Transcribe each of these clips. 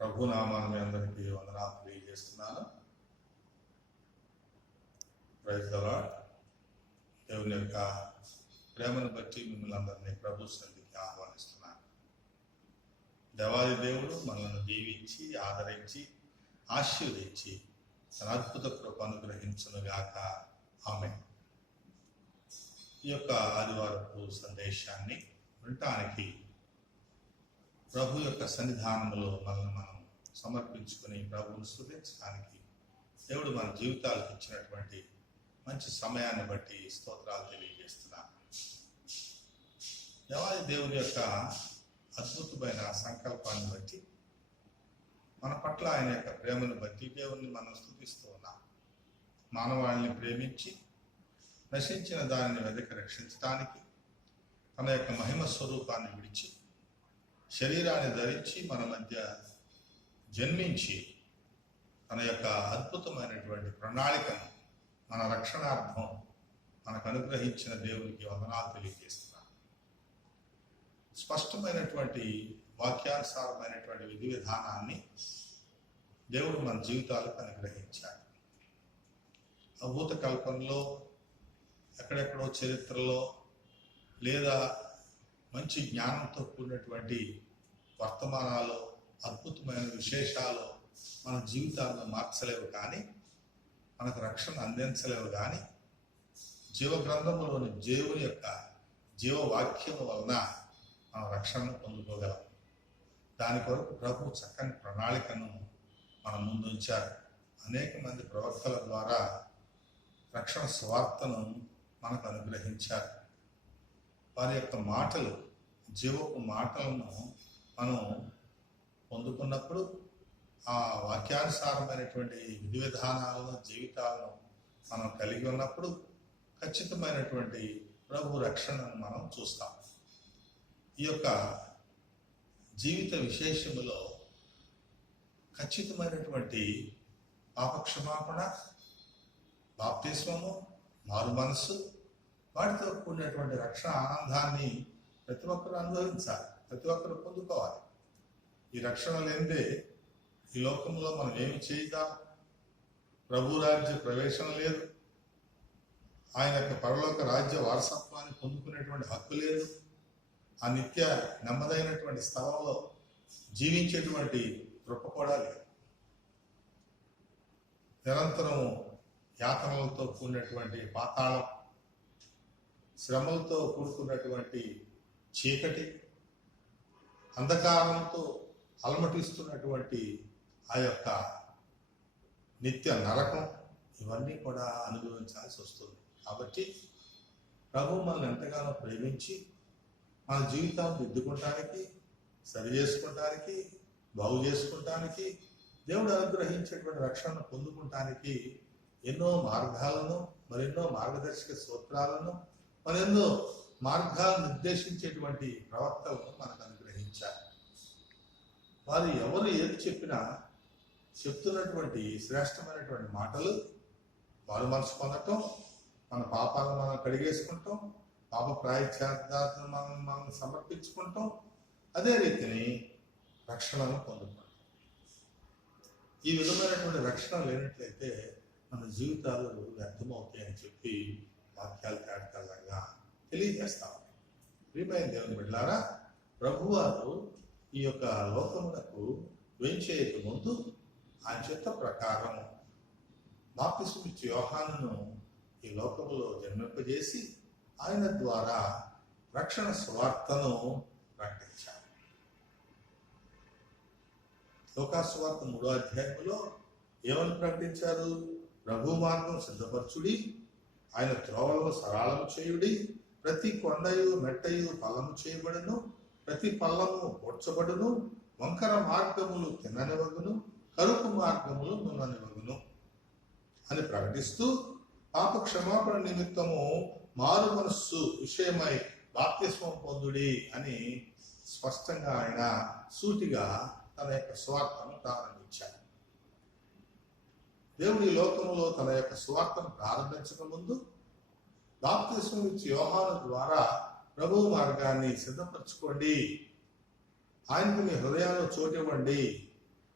ప్రభునామాన్ని మీ అందరికీ వందనాలు తెలియజేస్తున్నాను. Praise the lord. దేవుని యొక్క ప్రేమను బట్టి మిమ్మల్ని అందరినీ ప్రభు సన్నిధికి ఆహ్వానిస్తున్నాను. దేవాది దేవుడు మనల్ని దీవించి ఆదరించి ఆశీర్వదించి తన అద్భుత కృప అనుగ్రహించునుగాక. ఆమేన్. ఈ యొక్క ఆదివారపు సందేశాన్ని వినటానికి ప్రభు యొక్క సన్నిధానంలో మనల్ని మనం సమర్పించుకుని ప్రభువును స్తుతించడానికి దేవుడు మన జీవితాలకు ఇచ్చినటువంటి మంచి సమయాన్ని బట్టి స్తోత్రాలు తెలియజేస్తున్నాను. దేవాది దేవుని యొక్క అద్భుతమైన సంకల్పాన్ని బట్టి మన పట్ల ఆయన యొక్క ప్రేమను బట్టి దేవుణ్ణి మనం స్తుతిస్తూ ఉన్నాం. మానవాళిని ప్రేమించి నశించిన దానిని వెదకి రక్షించడానికి తన యొక్క మహిమ స్వరూపాన్ని విడిచి శరీరాన్ని ధరించి మన మధ్య జన్మించి తన యొక్క అద్భుతమైనటువంటి ప్రణాళికను మన రక్షణార్థం మనకు అనుగ్రహించిన దేవునికి వందనాలు తెలియజేస్తున్నాను. స్పష్టమైనటువంటి వాక్యానుసారమైనటువంటి విధి విధానాన్ని దేవుడు మన జీవితాలకు అనుగ్రహించాడు. అభూత కల్పనలో, ఎక్కడెక్కడో చరిత్రలో, లేదా మంచి జ్ఞానంతో కూడినటువంటి వర్తమానాలు, అద్భుతమైన విశేషాలు మన జీవితాలను మార్చలేవు, కానీ మనకు రక్షణ అందించలేవు. కానీ జీవగ్రంథంలోని దేవుని యొక్క జీవవాక్యము వలన మన రక్షణను పొందుకోగలం. దాని కొరకు ప్రభు చక్కని ప్రణాళికను మన ముందుంచారు. అనేక మంది ప్రవక్తల ద్వారా రక్షణ స్వార్థను మనకు అనుగ్రహించారు. వారి యొక్క మాటలు, జీవపు మాటలను మనం పొందుకున్నప్పుడు, ఆ వాక్యానుసారమైనటువంటి విధి విధానాలను, జీవితాలను మనం కలిగి ఉన్నప్పుడు ఖచ్చితమైనటువంటి ప్రభు రక్షణను మనం చూస్తాం. ఈ యొక్క జీవిత విశేషములో ఖచ్చితమైనటువంటి పాపక్షమాపణ, బాప్తిస్మము, మారు మనస్సు, వాటితో కూడినటువంటి రక్షణ ఆనందాన్ని ప్రతి ఒక్కరు అనుభవించాలి, ప్రతి ఒక్కరు పొందుకోవాలి. ఈ రక్షణ లేనిదే ఈ లోకంలో మనం ఏమి చేయగా ప్రభు రాజ్య ప్రవేశం లేదు, ఆయన యొక్క పరలోక రాజ్య వారసత్వాన్ని పొందుకునేటువంటి హక్కు లేదు, ఆ నిత్య నెమ్మదైనటువంటి స్థలంలో జీవించేటువంటి కృప కూడా లేదు. నిరంతరం యాతనలతో కూడినటువంటి పాతాళం, శ్రమలతో కూడుకున్నటువంటి చీకటి, అంధకారంతో అలమటిస్తున్నటువంటి ఆ యొక్క నిత్య నరకం, ఇవన్నీ కూడా అనుభవించాల్సి వస్తుంది. కాబట్టి ప్రభు మనల్ని ఎంతగానో ప్రేమించి మన జీవితాన్ని దిద్దుకోవటానికి, సరి చేసుకోవటానికి, బాగు చేసుకోవటానికి, దేవుడు అనుగ్రహించేటువంటి రక్షణను పొందుకోవటానికి ఎన్నో మార్గాలను, మరెన్నో మార్గదర్శక సూత్రాలను, మరెన్నో మార్గాలను నిర్దేశించేటువంటి ప్రవక్తలను మనకు అనుగ్రహించారు. వారు ఎవరు ఏది చెప్పినా చెప్తున్నటువంటి శ్రేష్టమైనటువంటి మాటలు, వారు మనసు పొందటం, మన పాపాలను మనం కడిగేసుకుంటాం, పాప ప్రాయశ్చిత్తాలను మనం సమర్పించుకుంటాం, అదే రీతిని రక్షణను పొందుకుంటాం. ఈ విధమైనటువంటి రక్షణ లేనట్లయితే మన జీవితాలు వ్యర్థమవుతాయని చెప్పి వాక్యాలు తేటతెల్లంగా తెలియజేస్తాం. ప్రియమైన దేవుని బిడ్డలారా, ప్రభువారు ఈ యొక్క లోకమునకు వేంచేయక ముందు ఆయన చిత్త ప్రకారం బాప్తిస్మమిచ్చు యోహానును ఈ లోకములో జన్మింపజేసి ఆయన ద్వారా రక్షణ సువార్తను ప్రకటించారు. లోకాసువార్త 3వ అధ్యాయంలో ఏమని ప్రకటించారు? ప్రభు మార్గం సిద్ధపరచుడి, ఆయన త్రోవలను సరళము చేయుడి, ప్రతి కొండయు మెట్టయు పల్లము చేయబడును, ప్రతి పల్లము పొడ్చబడును, వంకర మార్గములు తిన్ననివగును, కరుపు మార్గములు నున్ననివగును అని ప్రకటిస్తూ పాప క్షమాపణ నిమిత్తము మారు మనస్సు విషయమై బాప్తిస్మం పొందుడి అని స్పష్టంగా ఆయన సూటిగా తన యొక్క స్వార్థను ప్రారంభించాడు. దేవుడి లోకంలో తన యొక్క స్వార్థను ప్రారంభించక ముందు బాప్తిస్మం ఇచ్చి యోహాను ద్వారా ప్రభు మార్గాన్ని సిద్ధపరచుకోండి, ఆయనకు మీ హృదయాల్లో చోటివ్వండి,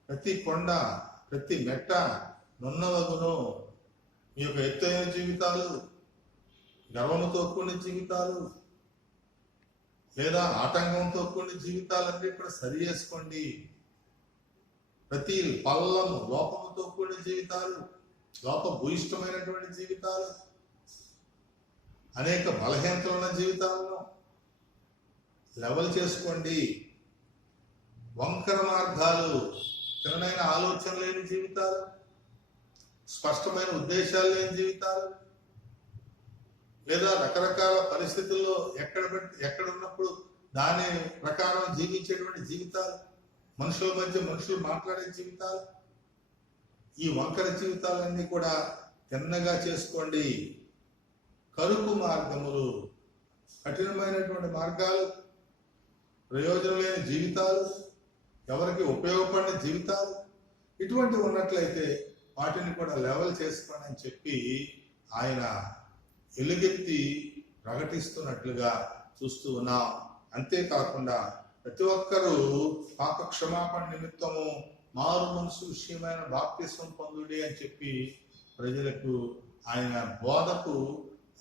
ప్రతి కొండ, ప్రతి మెట్ట నున్నవగును. మీ యొక్క ఎత్తైన జీవితాలు, గర్వంతో కూడిన జీవితాలు, లేదా ఆటంకంతో కూడిన జీవితాలన్నీ కూడా సరి చేసుకోండి. ప్రతి పల్లము, లోపముతో కూడిన జీవితాలు, లోపభూయిష్టమైనటువంటి జీవితాలు, అనేక బలహీనతలు ఉన్న జీవితాలను లెవెల్ చేసుకోండి. వంకర మార్గాలు, స్థిరమైన ఆలోచన లేని జీవితాలు, స్పష్టమైన ఉద్దేశాలు లేని జీవితాలు, లేదా రకరకాల పరిస్థితుల్లో ఎక్కడ ఉన్నప్పుడు దాని ప్రకారం జీవించేటువంటి జీవితాలు, మనుషుల మధ్య మనుషులు మాట్లాడే జీవితాలు, ఈ వంకర జీవితాలన్నీ కూడా తిన్నగా చేసుకోండి. కరుకు మార్గములు, కఠినమైనటువంటి మార్గాలు, ప్రయోజనం లేని జీవితాలు, ఎవరికి ఉపయోగపడిన జీవితాలు, ఇటువంటి ఉన్నట్లయితే వాటిని కూడా లెవెల్ చేసుకోండి అని చెప్పి ఆయన ఎలుగెత్తి ప్రకటిస్తున్నట్లుగా చూస్తూ ఉన్నాం. అంతేకాకుండా ప్రతి ఒక్కరూ పాప క్షమాపణ నిమిత్తము మారు మనసు విషయమైన బాప్తిస్వం పొందుడి అని చెప్పి ప్రజలకు ఆయన బోధకు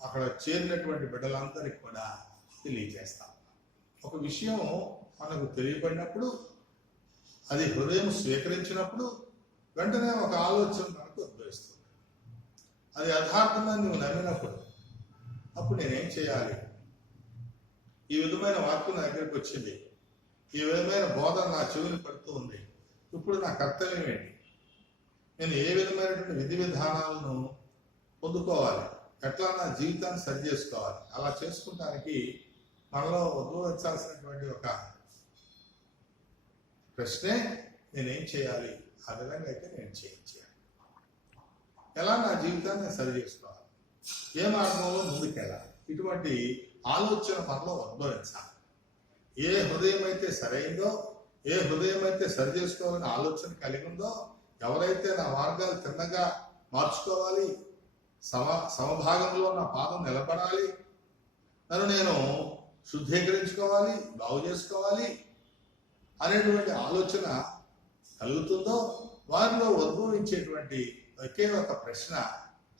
అక్కడ చేరినటువంటి బిడ్డలందరికీ కూడా తెలియజేస్తాం. ఒక విషయం మనకు తెలియబడినప్పుడు, అది హృదయం స్వీకరించినప్పుడు వెంటనే ఒక ఆలోచన మనకు ఉద్భవిస్తుంది. అది యథార్థంగా నువ్వు నమ్మినప్పుడు అప్పుడు నేనేం చేయాలి? ఈ విధమైన వాక్యం నా దగ్గరికి వచ్చింది, ఈ విధమైన బోధ నా చెవిని పడుతూ ఉంది. ఇప్పుడు నా కర్తవ్యం ఏంటి? నేను ఏ విధమైనటువంటి విధి విధానాలను పొందుకోవాలి? ఎట్లా నా జీవితాన్ని సరి చేసుకోవాలి? అలా చేసుకుంటానికి మనలో ఉద్భవించాల్సినటువంటి ఒక ప్రశ్నే, నేనేం చేయాలి? ఆ విధంగా అయితే నేను చేయాలి. ఎలా నా జీవితాన్ని సరి చేసుకోవాలి? ఏ మార్గంలో ముందుకెళ్ళాలి? ఇటువంటి ఆలోచన మనలో ఉద్భవించాలి. ఏ హృదయం అయితే సరైందో, ఏ హృదయం అయితే సరి చేసుకోవాలని ఆలోచన కలిగి ఉందో, ఎవరైతే నా మార్గాలు తిన్నగా మార్చుకోవాలి, సమభాగంలో నా పాదం నిలబడాలి, నన్ను నేను శుద్ధీకరించుకోవాలి, బాగు చేసుకోవాలి అనేటువంటి ఆలోచన కలుగుతుందో, వారిలో ఉద్భవించేటువంటి ఒకే ఒక ప్రశ్న,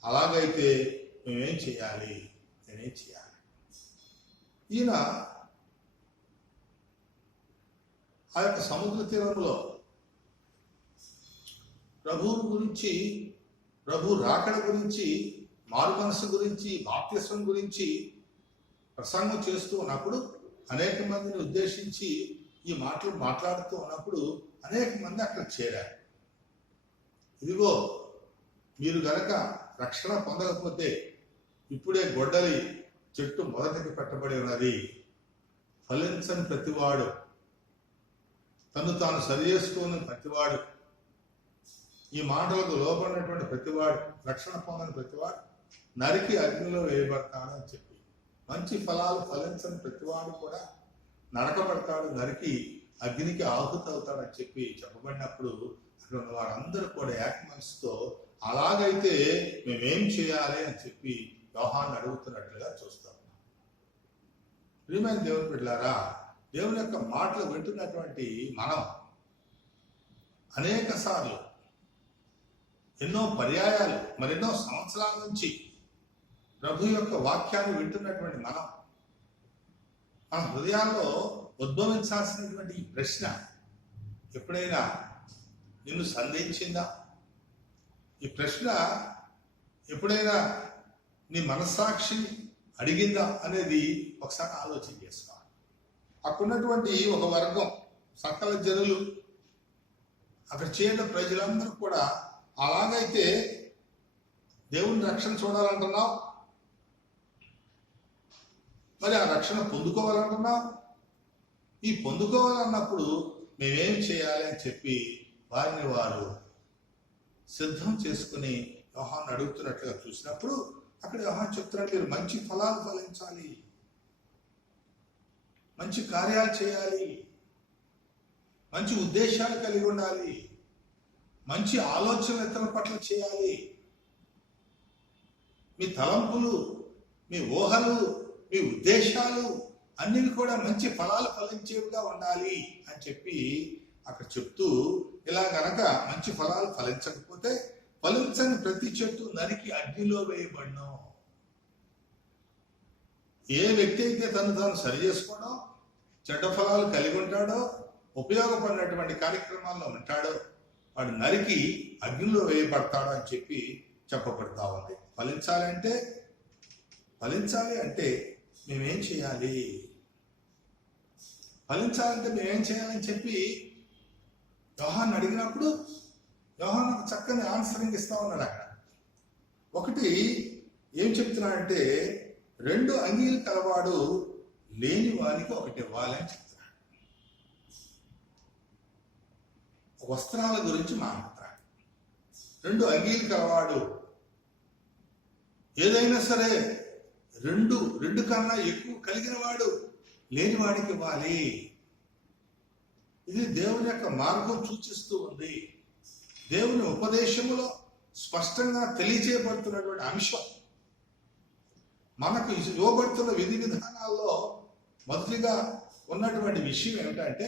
అలాగైతే మేమేం చేయాలి? నేనేం చేయాలి? ఈయన ఆ యొక్క సముద్ర తీరంలో ప్రభువు గురించి, ప్రభు రాకడ గురించి, మారు మనసు గురించి, బాప్తిస్వం గురించి ప్రసంగం చేస్తూ ఉన్నప్పుడు, అనేక మందిని ఉద్దేశించి ఈ మాటలు మాట్లాడుతూ ఉన్నప్పుడు అనేక మంది అక్కడ చేరారు. ఇదిగో, మీరు గనక రక్షణ పొందకపోతే ఇప్పుడే గొడ్డలి చెట్టు మొదటికి పెట్టబడి ఉన్నది. ఫలించని ప్రతివాడు, తను తాను సరి చేసుకుని ప్రతివాడు, ఈ మాటలకు లోపడినటువంటి ప్రతివాడు, రక్షణ పొందని ప్రతివాడు నరికి అగ్నిలో వేయబడతాడు అని చెప్పి, మంచి ఫలాలు ఫలించని ప్రతివాడు కూడా నరకబడతాడు, నరికి అగ్నికి ఆహుతి అవుతాడని చెప్పి చెప్పబడినప్పుడు అక్కడ ఉన్న వారందరూ కూడా ఏక మనసుతో అలాగైతే మేమేం చేయాలి అని చెప్పి యోహాన్ని అడుగుతున్నట్లుగా చూస్తాం. ప్రియమైన దేవుని బిడ్డలారా, దేవుని యొక్క మాటలు వింటున్నటువంటి మనం అనేక సార్లు, ఎన్నో పర్యాయాలు, మరెన్నో సంవత్సరాల నుంచి ప్రభు యొక్క వాక్యాన్ని వింటున్నటువంటి మనం, మన హృదయాల్లో ఉద్భవించాల్సినటువంటి ఈ ప్రశ్న ఎప్పుడైనా నిన్ను సందేహించిందా? ఈ ప్రశ్న ఎప్పుడైనా నీ మనస్సాక్షి అడిగిందా అనేది ఒకసారి ఆలోచన చేసుకోవాలి. అక్కడున్నటువంటి ఒక వర్గం, సకల జనులు, అక్కడ చేరిన ప్రజలందరూ కూడా అలాగైతే దేవుని రక్షణ చూడాలంటున్నావు, మరి ఆ రక్షణ పొందుకోవాలంటున్నావు, ఈ పొందుకోవాలన్నప్పుడు మేమేం చేయాలి అని చెప్పి వారిని వారు సిద్ధం చేసుకుని యోహాన్ని అడుగుతున్నట్లుగా చూసినప్పుడు అక్కడ యోహాను చెప్తున్నాడు, మీరు మంచి ఫలాలు ఫలించాలి, మంచి కార్యాలు చేయాలి, మంచి ఉద్దేశాలు కలిగి ఉండాలి, మంచి ఆలోచనలు ఇతరుల పట్ల చేయాలి, మీ తలంపులు, మీ ఊహలు, మీ ఉద్దేశాలు అన్నివి కూడా మంచి ఫలాలు ఫలించేవిగా ఉండాలి అని చెప్పి అక్కడ చెప్తూ, ఇలా గనక మంచి ఫలాలు ఫలించకపోతే ఫలించని ప్రతి చెట్టు నరికి అగ్నిలో వేయబడను. ఏ వ్యక్తి అయితే తాను సరి చేసుకోవడం, చెడ్డ ఫలాలు కలిగి ఉంటాడో, ఉపయోగపడినటువంటి కార్యక్రమాల్లో ఉంటాడో, వాడు నరికి అగ్నిలో వేయబడతాడు అని చెప్పి చెప్పబడతా ఉంది. ఫలించాలి అంటే మేమేం చేయాలి? ఫలించాలంటే మేమేం చేయాలని చెప్పి యోహాన్ అడిగినప్పుడు యోహాన్ ఒక చక్కని ఆన్సరింగ్ ఇస్తా ఉన్నాడు. అక్కడ ఒకటి ఏం చెప్తున్నాడంటే, 2 అంగీలు కలవాడు లేని వారికి ఒకటి ఇవ్వాలి అని చెప్తున్నాడు. వస్త్రాల గురించి మాట్లాడతాడు. 2 అంగీలు కలవాడు ఏదైనా సరే రెండు కన్నా ఎక్కువ కలిగిన వాడు లేని వాడికి ఇవ్వాలి. ఇది దేవుని యొక్క మార్గం సూచిస్తూ ఉంది. దేవుని ఉపదేశములో స్పష్టంగా తెలియజేయబడుతున్నటువంటి అంశం. మనకు ఇవ్వబడుతున్న విధి విధానాల్లో మొదటిగా ఉన్నటువంటి విషయం ఏమిటంటే,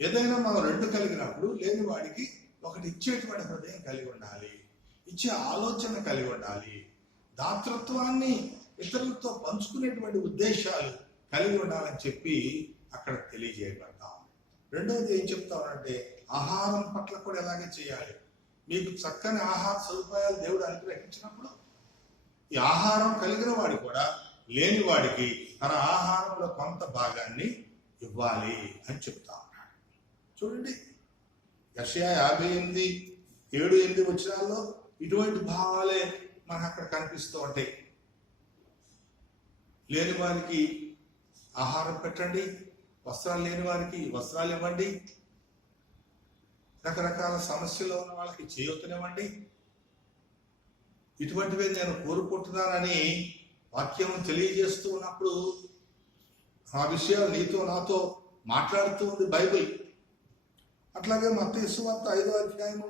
ఏదైనా మనం 2 కలిగినప్పుడు లేని వాడికి ఒకటి ఇచ్చేటువంటి హృదయం కలిగి ఉండాలి, ఇచ్చే ఆలోచన కలిగి ఉండాలి, దాతృత్వాన్ని ఇతరులతో పంచుకునేటువంటి ఉద్దేశాలు కలిగి ఉండాలని చెప్పి అక్కడ తెలియజేయబడతాం. రెండవది ఏం చెప్తామంటే, ఆహారం పట్ల కూడా ఎలాగే చేయాలి. మీకు చక్కని ఆహార సదుపాయాలు దేవుడు అనుగ్రహించినప్పుడు ఈ ఆహారం కలిగిన వాడు కూడా లేని వాడికి తన ఆహారంలో కొంత భాగాన్ని ఇవ్వాలి అని చెప్తా ఉన్నాడు. చూడండి, యెషయా 58:7-8 వచనాల్లో ఇటువంటి భావాలే మనకు అక్కడ కనిపిస్తూ ఉంటాయి. లేని వారికి ఆహారం పెట్టండి, వస్త్రాలు లేని వారికి వస్త్రాలు ఇవ్వండి, రకరకాల సమస్యలు ఉన్న వాళ్ళకి చేయూతనివ్వండి. ఇటువంటివే నేను కోరుకుంటున్నానని వాక్యం తెలియజేస్తూ ఉన్నప్పుడు ఆ విషయాలు నీతో నాతో మాట్లాడుతూ ఉంది బైబిల్. అట్లాగే మత్తయి సువార్త 5వ అధ్యాయము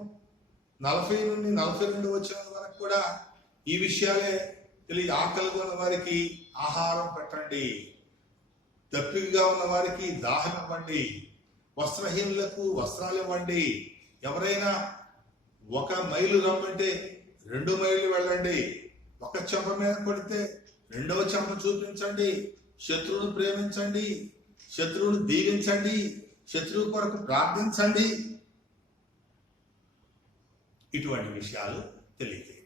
40-42 వచనాల వరకు కూడా ఈ విషయాలే ఆకలిగా ఉన్న వారికి ఆహారం పెట్టండి, దప్పికగా ఉన్న వారికి దాహం ఇవ్వండి, వస్త్రహీనులకు వస్త్రాలు ఇవ్వండి. ఎవరైనా 1 మైలు రమ్మంటే 2 మైళ్ళు వెళ్ళండి, 1 చెంప మీద కొడితే 2వ చెంప చూపించండి, శత్రువును ప్రేమించండి, శత్రువును దీవించండి, శత్రువు కొరకు ప్రార్థించండి. ఇటువంటి విషయాలు తెలియజేయబడతాయి.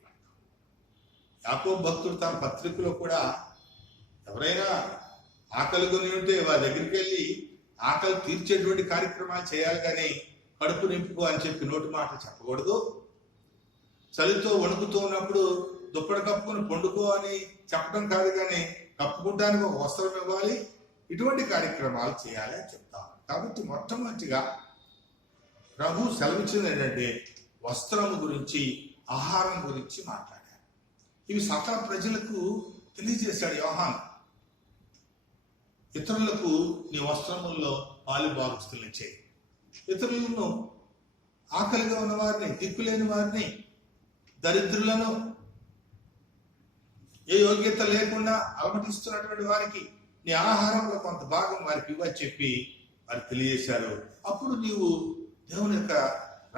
యాకోబు భక్తుడు తన పత్రికలో కూడా ఎవరైనా ఆకలి కొని ఉంటే వారి దగ్గరికి వెళ్ళి ఆకలి తీర్చేటువంటి కార్యక్రమాలు చేయాలి, కానీ కడుపు నింపుకో అని చెప్పి నోటి మాటలు చెప్పకూడదు. చలితో వణుకుతూ ఉన్నప్పుడు దుప్పటి కప్పుకొని పండుకో అని చెప్పడం కాదు, కానీ కప్పుకుంటానికి ఒక వస్త్రం ఇవ్వాలి. ఇటువంటి కార్యక్రమాలు చేయాలి అని చెప్తాను. కాబట్టి మొట్టమొదటిగా ప్రభు సెలవిచ్చింది ఏంటంటే, వస్త్రం గురించి, ఆహారం గురించి మాట్లాడారు. ఇవి సకల ప్రజలకు తెలియజేశాడు యోహాను. ఇతరులకు నీ వస్త్రముల్లో పాలు భాగస్తులను చేయి. ఇతరులను, ఆకలిగా ఉన్న వారిని, దిక్కులేని వారిని, దరిద్రులను, ఏ యోగ్యత లేకుండా అలమటిస్తున్నటువంటి వారికి నీ ఆహారంలో కొంత భాగం వారికి ఇవ్వని చెప్పి వారు తెలియజేశారు. అప్పుడు నీవు దేవుని యొక్క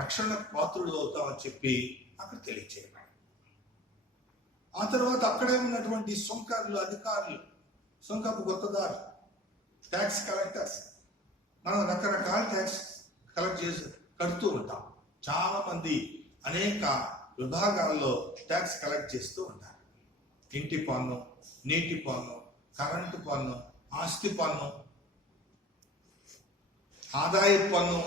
రక్షణ పాత్రుడు అవుతావని చెప్పి అక్కడ తెలియజేయబడి, ఆ తర్వాత అక్కడే ఉన్నటువంటి సుంకర్లు, అధికారులు, సుంకపు గుత్తదారు, ట్యాక్స్ కలెక్టర్స్, మనం రకరకాల ట్యాక్స్ కలెక్ట్ చేసి కడుతూ ఉంటాం. చాలా మంది అనేక విభాగాల్లో ట్యాక్స్ కలెక్ట్ చేస్తూ ఉంటారు. ఇంటి పన్ను, నీటి పన్ను, కరెంటు పన్ను, ఆస్తి పన్ను, ఆదాయ పన్ను.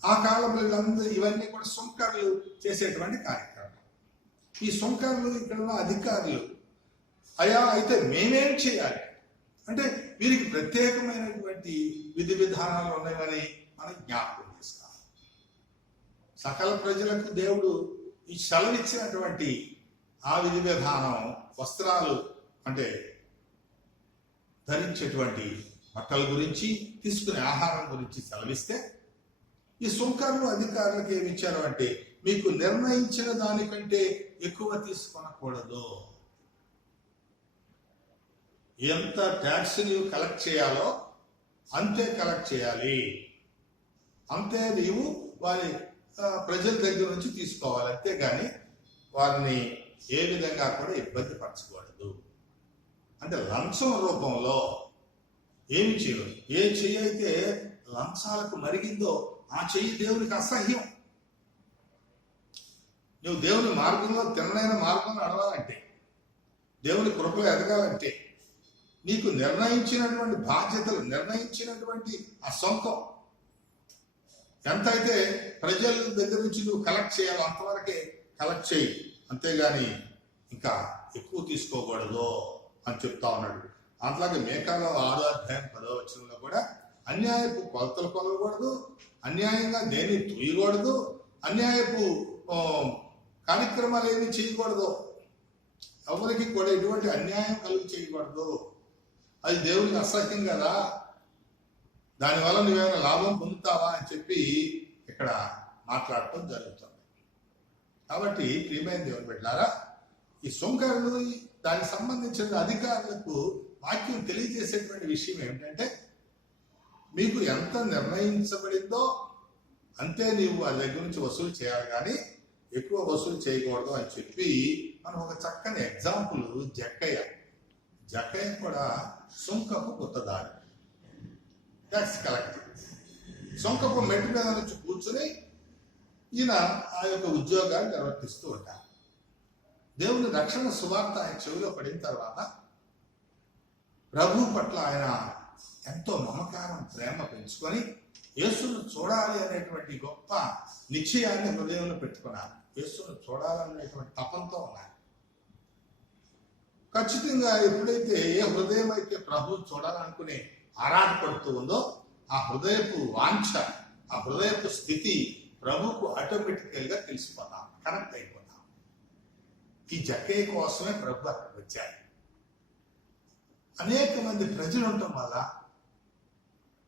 ఆ కాలంలో వీళ్ళందరూ ఇవన్నీ కూడా సుంకర్లు చేసేటువంటి కార్యక్రమం. ఈ సుంకర్లు, ఇక్కడ ఉన్న అధికారులు, అయితే మేమేం చేయాలి అంటే వీరికి ప్రత్యేకమైనటువంటి విధి విధానాలు ఉన్నాయని మనం జ్ఞాపకం చేసుకోవాలి. సకల ప్రజలకు దేవుడు ఈ సెలవిచ్చినటువంటి ఆ విధి విధానం, వస్త్రాలు అంటే ధరించేటువంటి బట్టల గురించి, తీసుకునే ఆహారం గురించి సెలవిస్తే, ఈ సుంకర్లు అధికారులకు ఏమి ఇచ్చారు అంటే, మీకు నిర్ణయించిన దానికంటే ఎక్కువ తీసుకొనకూడదు. ఎంత ట్యాక్స్ నీవు కలెక్ట్ చేయాలో అంతే కలెక్ట్ చేయాలి. అంతే నీవు వారి ప్రజల దగ్గర నుంచి తీసుకోవాలి, అంతేగాని వారిని ఏ విధంగా కూడా ఇబ్బంది పరచకూడదు. అంటే లంచం రూపంలో ఏమి చేయదు. ఏ చెయ్యి అయితే లంచాలకు మరిగిందో ఆ చెయ్యి దేవునికి అసహ్యం. నువ్వు దేవుని మార్గంలో తిన్నైన మార్గంలో నడవాలంటే, దేవుని కృపలో ఎదగాలంటే, నీకు నిర్ణయించినటువంటి బాధ్యతలు, నిర్ణయించినటువంటి ఆ సొంతం ఎంతైతే ప్రజల దగ్గర నుంచి నువ్వు కలెక్ట్ చేయాలో అంతవరకే కలెక్ట్ చేయి, అంతేగాని ఇంకా ఎక్కువ తీసుకోకూడదు అని చెప్తా ఉన్నాడు. అట్లాగే మేకాలో 6వ అధ్యాయం 10వ వచనంలో కూడా అన్యాయపు కొలతలు కొలవకూడదు, అన్యాయంగా దేన్ని తూయకూడదు, అన్యాయపు కార్యక్రమాలు ఏమి చేయకూడదు, ఎవరికి కూడా ఎటువంటి అన్యాయం కలుగు చేయకూడదు. అది దేవునికి అసహ్యం కదా, దానివల్ల నువ్వేమైనా లాభం పొందుతావా అని చెప్పి ఇక్కడ మాట్లాడటం జరుగుతుంది. కాబట్టి ప్రియమైన దేవుని బిడ్డలారా, ఈ సుంకరులు దానికి సంబంధించిన అధికారులకు వాక్యం తెలియజేసేటువంటి విషయం ఏమిటంటే, మీకు ఎంత నిర్ణయించబడిందో అంతే నీవు వాళ్ళ దగ్గర నుంచి వసూలు చేయాలి, కానీ ఎక్కువ వసూలు చేయకూడదు అని చెప్పి మనం ఒక చక్కని ఎగ్జాంపుల్ జక్కయ్య కూడా సుంకపు గుత్తదారి, ట్యాక్స్ కలెక్టర్. సుంకపు మెట్టు మీద నుంచి కూర్చుని ఈయన ఆ యొక్క ఉద్యోగాన్ని నిర్వర్తిస్తూ ఉంటారు. దేవుని రక్షణ సువార్త ఆయన చెవిలో పడిన తర్వాత ప్రభు పట్ల ఆయన ఎంతో మమకారం, ప్రేమ పెంచుకొని యేసును చూడాలి అనేటువంటి గొప్ప నిశ్చయాన్ని హృదయంలో పెట్టుకున్నారు. యేసును చూడాలనేటువంటి తపంతో ఉన్నారు. ఖచ్చితంగా ఎప్పుడైతే ఏ హృదయం అయితే ప్రభు చూడాలనుకునే ఆరాటపడుతూ ఉందో ఆ హృదయపు వాంఛ, ఆ హృదయపు స్థితి ప్రభుకు ఆటోమేటికల్ గా తెలిసిపోతాం, కనెక్ట్ అయిపోతాం. ఈ జక్కయ్య కోసమే ప్రభు అక్కడికి వచ్చారు. అనేక మంది ప్రజలు ఉండటం వల్ల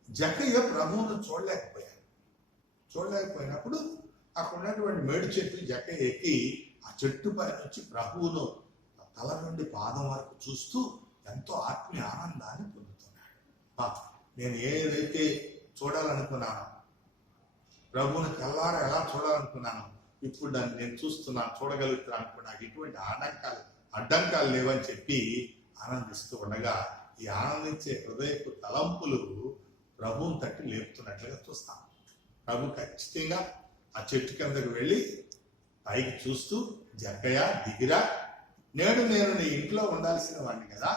జక్కయ్య ప్రభువును చూడలేకపోయినప్పుడు అక్కడ ఉన్నటువంటి మేడి చెట్టు జక్కయ్య ఎక్కి ఆ చెట్టు పై నుంచి ప్రభువును తల నుండి పాదం వరకు చూస్తూ ఎంతో ఆత్మీయ ఆనందాన్ని పొందుతున్నాడు. నేను ఏదైతే చూడాలనుకున్నానో, ప్రభువుని కల్లారా ఎలా చూడాలనుకున్నాను, ఇప్పుడు దాన్ని నేను చూస్తున్నాను, చూడగలుగుతున్నాను అనుకున్నా. నాకు ఎటువంటి అడ్డంకాలు లేవని చెప్పి ఆనందిస్తూ ఉండగా ఈ ఆనందించే హృదయపు తలంపులు ప్రభువుని తట్టి లేపుతున్నట్లుగా చూస్తాం. ప్రభు ఖచ్చితంగా ఆ చెట్టు కిందకు వెళ్ళి పైకి చూస్తూ, జక్కయ్య దిగిరా, నేను నీ ఇంట్లో ఉండాల్సిన వాడిని కదా,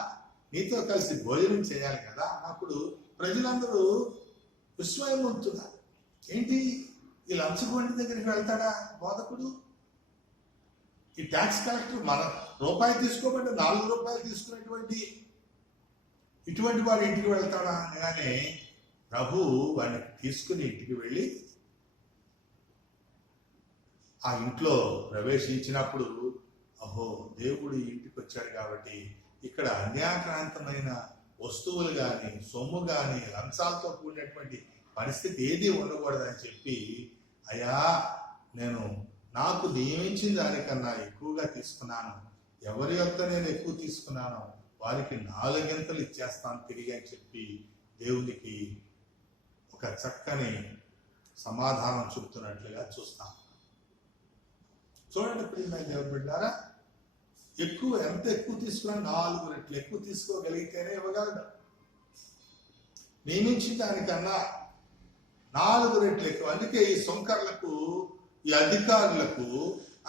నీతో కలిసి భోజనం చేయాలి కదా అన్నప్పుడు ప్రజలందరూ విస్మయం పొందుతున్నారు. ఏంటి, ఈ లంచగొండి దగ్గరికి వెళ్తాడా బోధకుడు? ఈ ట్యాక్స్ కలెక్టర్ మన రూపాయి తీసుకోబట్టి 4 రూపాయలు తీసుకునేటువంటి ఇటువంటి వాడు ఇంటికి వెళ్తాడా అనగానే ప్రభు వాడిని తీసుకుని ఇంటికి వెళ్ళి ఆ ఇంట్లో ప్రవేశించినప్పుడు, అహో దేవుడు ఇంటికి వచ్చాడు కాబట్టి ఇక్కడ అన్యాక్రాంతమైన వస్తువులు కానీ, సొమ్ము కానీ, లంచాలతో కూడినటువంటి పరిస్థితి ఏది ఉండకూడదని చెప్పి, అయ్యా నేను నాకు నియమించిన దానికన్నా ఎక్కువగా తీసుకున్నాను, ఎవరి యొక్క నేను ఎక్కువ తీసుకున్నానో వారికి 4 గంటలు ఇచ్చేస్తాను తిరిగి అని చెప్పి దేవునికి ఒక చక్కని సమాధానం చెబుతున్నట్లుగా చూస్తాం. చూడండి ప్రియమైన దేవుని బిడ్డలారా, ఎంత ఎక్కువ తీసుకున్నా 4 రెట్లు ఎక్కువ తీసుకోగలిగితేనే ఇవ్వగలడు. నియమించిన దానికన్నా 4 రెట్లు ఎక్కువ. అందుకే ఈ సుంకర్లకు, ఈ అధికారులకు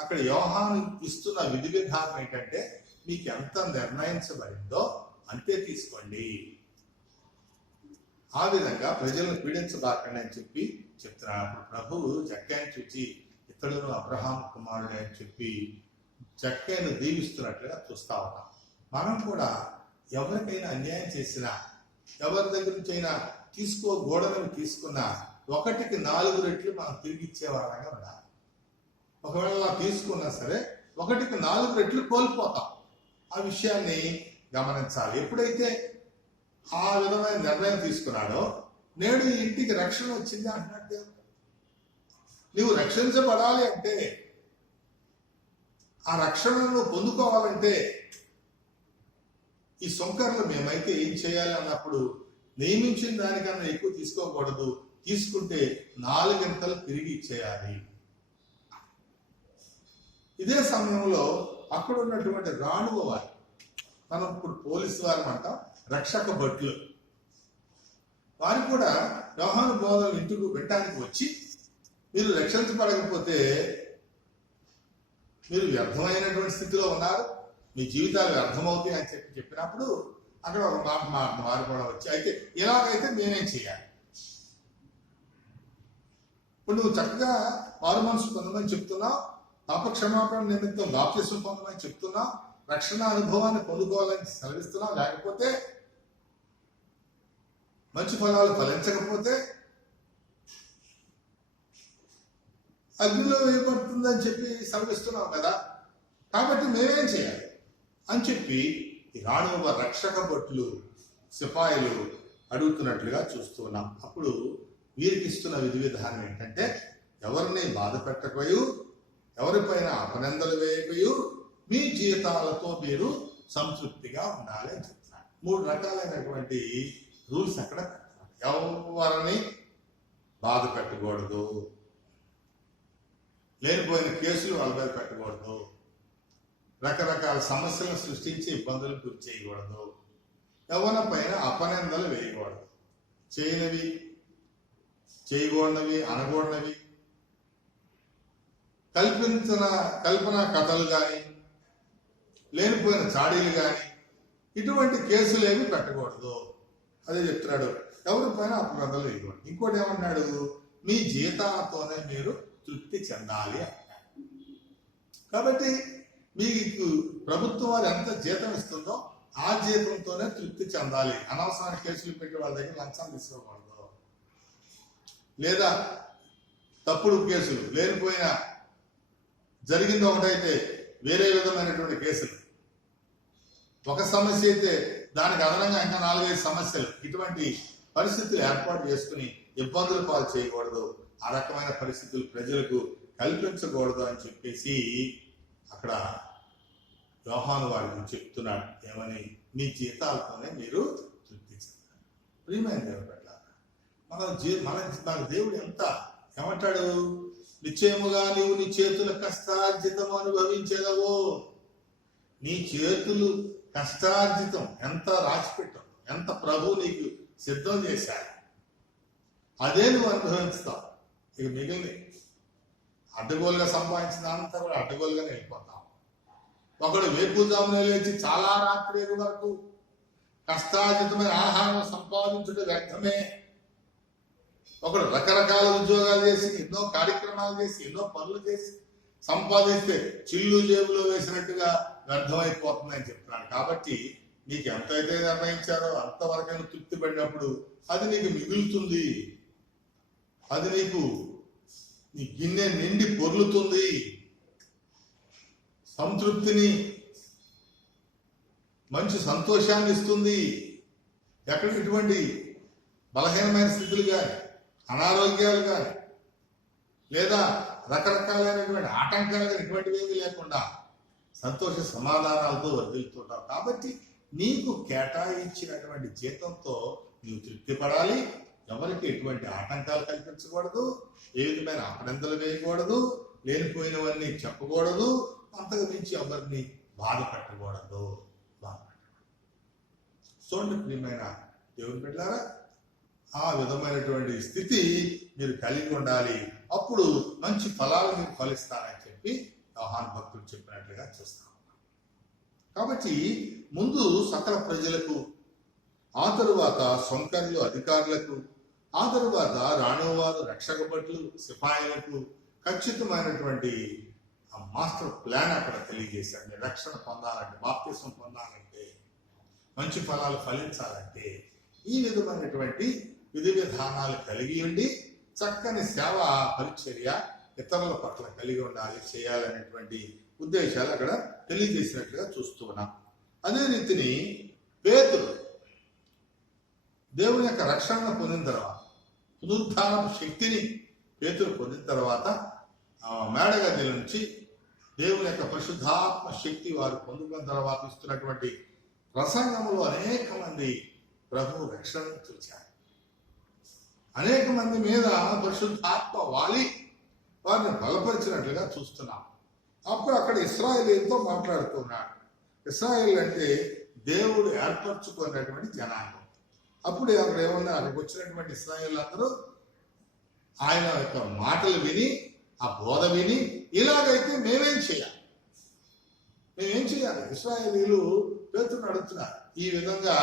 అక్కడ యోహాను ఇస్తున్న విధి విధానం ఏంటంటే, మీకు ఎంత నిర్ణయించబడిందో అంతే తీసుకోండి. ఆ విధంగా ప్రజలను పీడించబాకండి అని చెప్పి చెప్తున్నారు. ప్రభువు జక్కయ్యను చూచి, ఇతడును అబ్రహాం కుమారుడే అని చెప్పి జక్కయ్యను దీవిస్తున్నట్లుగా చూస్తా ఉన్నాం. మనం కూడా ఎవరికైనా అన్యాయం చేసినా, ఎవరి దగ్గర నుంచి అయినా తీసుకోకూడదని తీసుకున్నా 1కి 4 రెట్లు మనం తిరిగి ఇచ్చేవాళ్ళగా ఉండాలి. ఒకవేళ అలా తీసుకున్నా సరే 1కి 4 రెట్లు కోల్పోతాం. ఆ విషయాన్ని గమనించాలి. ఎప్పుడైతే ఆ విధమైన నిర్ణయం తీసుకున్నాడో, నేడు ఈ ఇంటికి రక్షణ వచ్చింది అంటున్నట్టు. నువ్వు రక్షించబడాలి అంటే, ఆ రక్షణను పొందుకోవాలంటే ఈ సుంకర్లు మేమైతే ఏం చేయాలి అన్నప్పుడు, నియమించిన దానికన్నా ఎక్కువ తీసుకోకూడదు, తీసుకుంటే 4 గంటలు తిరిగి ఇచ్చేయాలి. ఇదే సమయంలో అక్కడ ఉన్నటువంటి రాణువ వారు, మనం ఇప్పుడు పోలీసు వారు అంటాం, రక్షక భటులు, వారు కూడా యోహాను బోధనలు ఇంటికి వినడానికి వచ్చి మీరు రక్షించబడకపోతే మీరు వ్యర్థమైనటువంటి స్థితిలో ఉన్నారు, మీ జీవితాలు వ్యర్థమవుతాయి అని చెప్పినప్పుడు అక్కడ ఒక మాట వారు కూడా వచ్చి, అయితే ఇలాగైతే మేమేం చేయాలి? ఇప్పుడు నువ్వు చక్కగా మారు మనసు పొందమని చెప్తున్నావు, పాపక్షమాపణ నిమిత్తం బాప్తిస్మం పొందమని చెప్తున్నావు, రక్షణ అనుభవాన్ని పొందుకోవాలని సెలవిస్తున్నావు, లేకపోతే మంచి ఫలాలు ఫలించకపోతే అగ్నిలో వేయబడుతుందని చెప్పి సెలవిస్తున్నాం కదా, కాబట్టి మేమేం చేయాలి అని చెప్పి ఈ రాణువ రక్షక భటులు, సిపాయిలు అడుగుతున్నట్లుగా చూస్తున్నాం. అప్పుడు వీరికి ఇస్తున్న విధి విధానం ఏంటంటే, ఎవరిని బాధ పెట్టకయు, ఎవరిపైన అపనిందలు వేయకయు, మీ జీతాలతో మీరు సంతృప్తిగా ఉండాలి అని చెప్తున్నారు. 3 రకాలైనటువంటి రూల్స్ అక్కడ పెట్టాలి. ఎవరిని బాధ పెట్టకూడదు, లేనిపోయిన కేసులు వాళ్ళ మీద పెట్టకూడదు, రకరకాల సమస్యలను సృష్టించి ఇబ్బందులకు గురి చేయకూడదు, ఎవరి పైన అపనిందలు వేయకూడదు, చేయనివి చేయకూడనివి అనకూడనివి కల్పన కథలు కానీ లేనిపోయిన చాడీలు కానీ ఇటువంటి కేసులు ఏమి పెట్టకూడదు. అదే చెప్తున్నాడు, ఎవరి పైన అపనిందలు వేయకూడదు. ఇంకోటి ఏమన్నాడు, మీ జీతాలతోనే మీరు తృప్తి చెందాలి అంటారు. కాబట్టి మీకు ప్రభుత్వం వారు ఎంత జీతం ఇస్తుందో ఆ జీతంతోనే తృప్తి చెందాలి. అనవసరమైన కేసులు పెట్టి వాళ్ళ దగ్గర లంచం తీసుకోకూడదు, లేదా తప్పుడు కేసులు, లేనిపోయిన జరిగింది ఒకటైతే వేరే విధమైనటువంటి కేసులు, ఒక సమస్య అయితే దానికి అదనంగా ఇంకా 4-5 సమస్యలు, ఇటువంటి పరిస్థితులు ఏర్పాటు చేసుకుని ఇబ్బందులు పాలు చేయకూడదు, ఆ రకమైన పరిస్థితులు ప్రజలకు కల్పించకూడదు అని చెప్పేసి అక్కడ యోహాను వారికి చెప్తున్నాడు. ఏమని? మీ జీతాలతోనే మీరు తృప్తి చెందాలి. ప్రియమైన దేవుడు పట్ల మన దేవుడు ఎంత ఏమంటాడు, నిశ్చయముగా నీవు నీ చేతుల కష్టార్జితం అనుభవించేదవో. నీ చేతులు కష్టార్జితం ఎంత రాసిపెట్టావు, ఎంత ప్రభు నీకు సిద్ధం చేశాడు, అదే నువ్వు అనుభవిస్తావు. ఇక మిగిలిన అడ్డగోలుగా సంపాదించిన అంతా కూడా అడ్డగోలుగానే వెళ్ళిపోతాం. ఒకడు వేకుజామున లేచి చాలా రాత్రి వరకు కష్టార్జితమైన ఆహారం సంపాదించుట వ్యర్థమే. ఒకడు రకరకాల ఉద్యోగాలు చేసి, ఎన్నో కార్యక్రమాలు చేసి, ఎన్నో పనులు చేసి సంపాదిస్తే చిల్లు జేబులో వేసినట్టుగా వ్యర్థమైపోతుందని చెప్తున్నాను. కాబట్టి నీకు ఎంతైతే నిర్ణయించారో అంతవరకైనా తృప్తి పడినప్పుడు అది నీకు మిగులుతుంది, అది నీకు నీ గిన్నె నిండి పొర్లుతుంది, సంతృప్తిని, మంచి సంతోషాన్ని ఇస్తుంది. ఎక్కడ ఇటువంటి బలహీనమైన స్థితులు కానీ, అనారోగ్యాలు కానీ, లేదా రకరకాలైనటువంటి ఆటంకాలు కానీ ఇటువంటివి ఏమీ లేకుండా సంతోష సమాధానాలతో వర్ధిల్తుంటావు. కాబట్టి నీకు కేటాయించినటువంటి జీతంతో నీవు తృప్తి పడాలి. ఎవరికి ఎటువంటి ఆటంకాలు కల్పించకూడదు, ఏ విధమైన అపనిందలు వేయకూడదు, లేనిపోయినవన్నీ చెప్పకూడదు, అంతకు మించి ఎవరిని బాధ పెట్టకూడదు. చూడండి ప్రియమైన దేవుని బిడ్డలారా, ఆ విధమైనటువంటి స్థితి మీరు కలిగి ఉండాలి. అప్పుడు మంచి ఫలాలు మీరు ఫలిస్తారని చెప్పి యోహాను భక్తులు చెప్పినట్లుగా చూస్తాం. కాబట్టి ముందు సకల ప్రజలకు, ఆ తరువాత సొంకర్లు అధికారులకు, ఆ తరువాత రాణువారు రక్షక భటులు సిపాయిలకు ఖచ్చితమైనటువంటి మాస్టర్ ప్లాన్ అక్కడ తెలియజేశాడు. రక్షణ పొందాలంటే, బాప్తిస్మం పొందాలంటే, మంచి ఫలాలు ఫలించాలంటే ఈ విధమైనటువంటి విధి విధానాలు కలిగి ఉండి చక్కని సేవ పరిచర్య ఇతరుల పట్ల కలిగి ఉండాలి, చేయాలనేటువంటి ఉద్దేశాలు అక్కడ తెలియజేసినట్లుగా చూస్తున్నాం. అదే రీతిని పేతురు దేవుని యొక్క రక్షణను పొందిన తర్వాత, పునరుద్ధానపు శక్తిని పేతురు పొందిన తర్వాత మేడగది నుంచి దేవుని యొక్క పరిశుద్ధాత్మ శక్తి వారు పొందుకున్న తర్వాత ఇస్తున్నటువంటి ప్రసంగములు అనేక మంది ప్రభు రక్షణను చూచారు. అనేక మంది మీద పరిశుద్ధాత్మ వాలి వారిని బలపరిచినట్లుగా చూస్తున్నాం. అప్పుడు అక్కడ ఇశ్రాయేలీయులతో మాట్లాడుతున్నాడు. ఇశ్రాయేల్ అంటే దేవుడు ఏర్పరచుకున్నటువంటి జనాంగం. అప్పుడు అక్కడ ఏమన్నా అక్కడికి వచ్చినటువంటి ఇశ్రాయేల్ అందరూ ఆయన యొక్క మాటలు విని, ఆ బోధ విని, ఇలాగైతే మేమేం చేయాలి? ఇశ్రాయేలీయులు పేతురుని అడుగుతున్నారు, ఈ విధంగా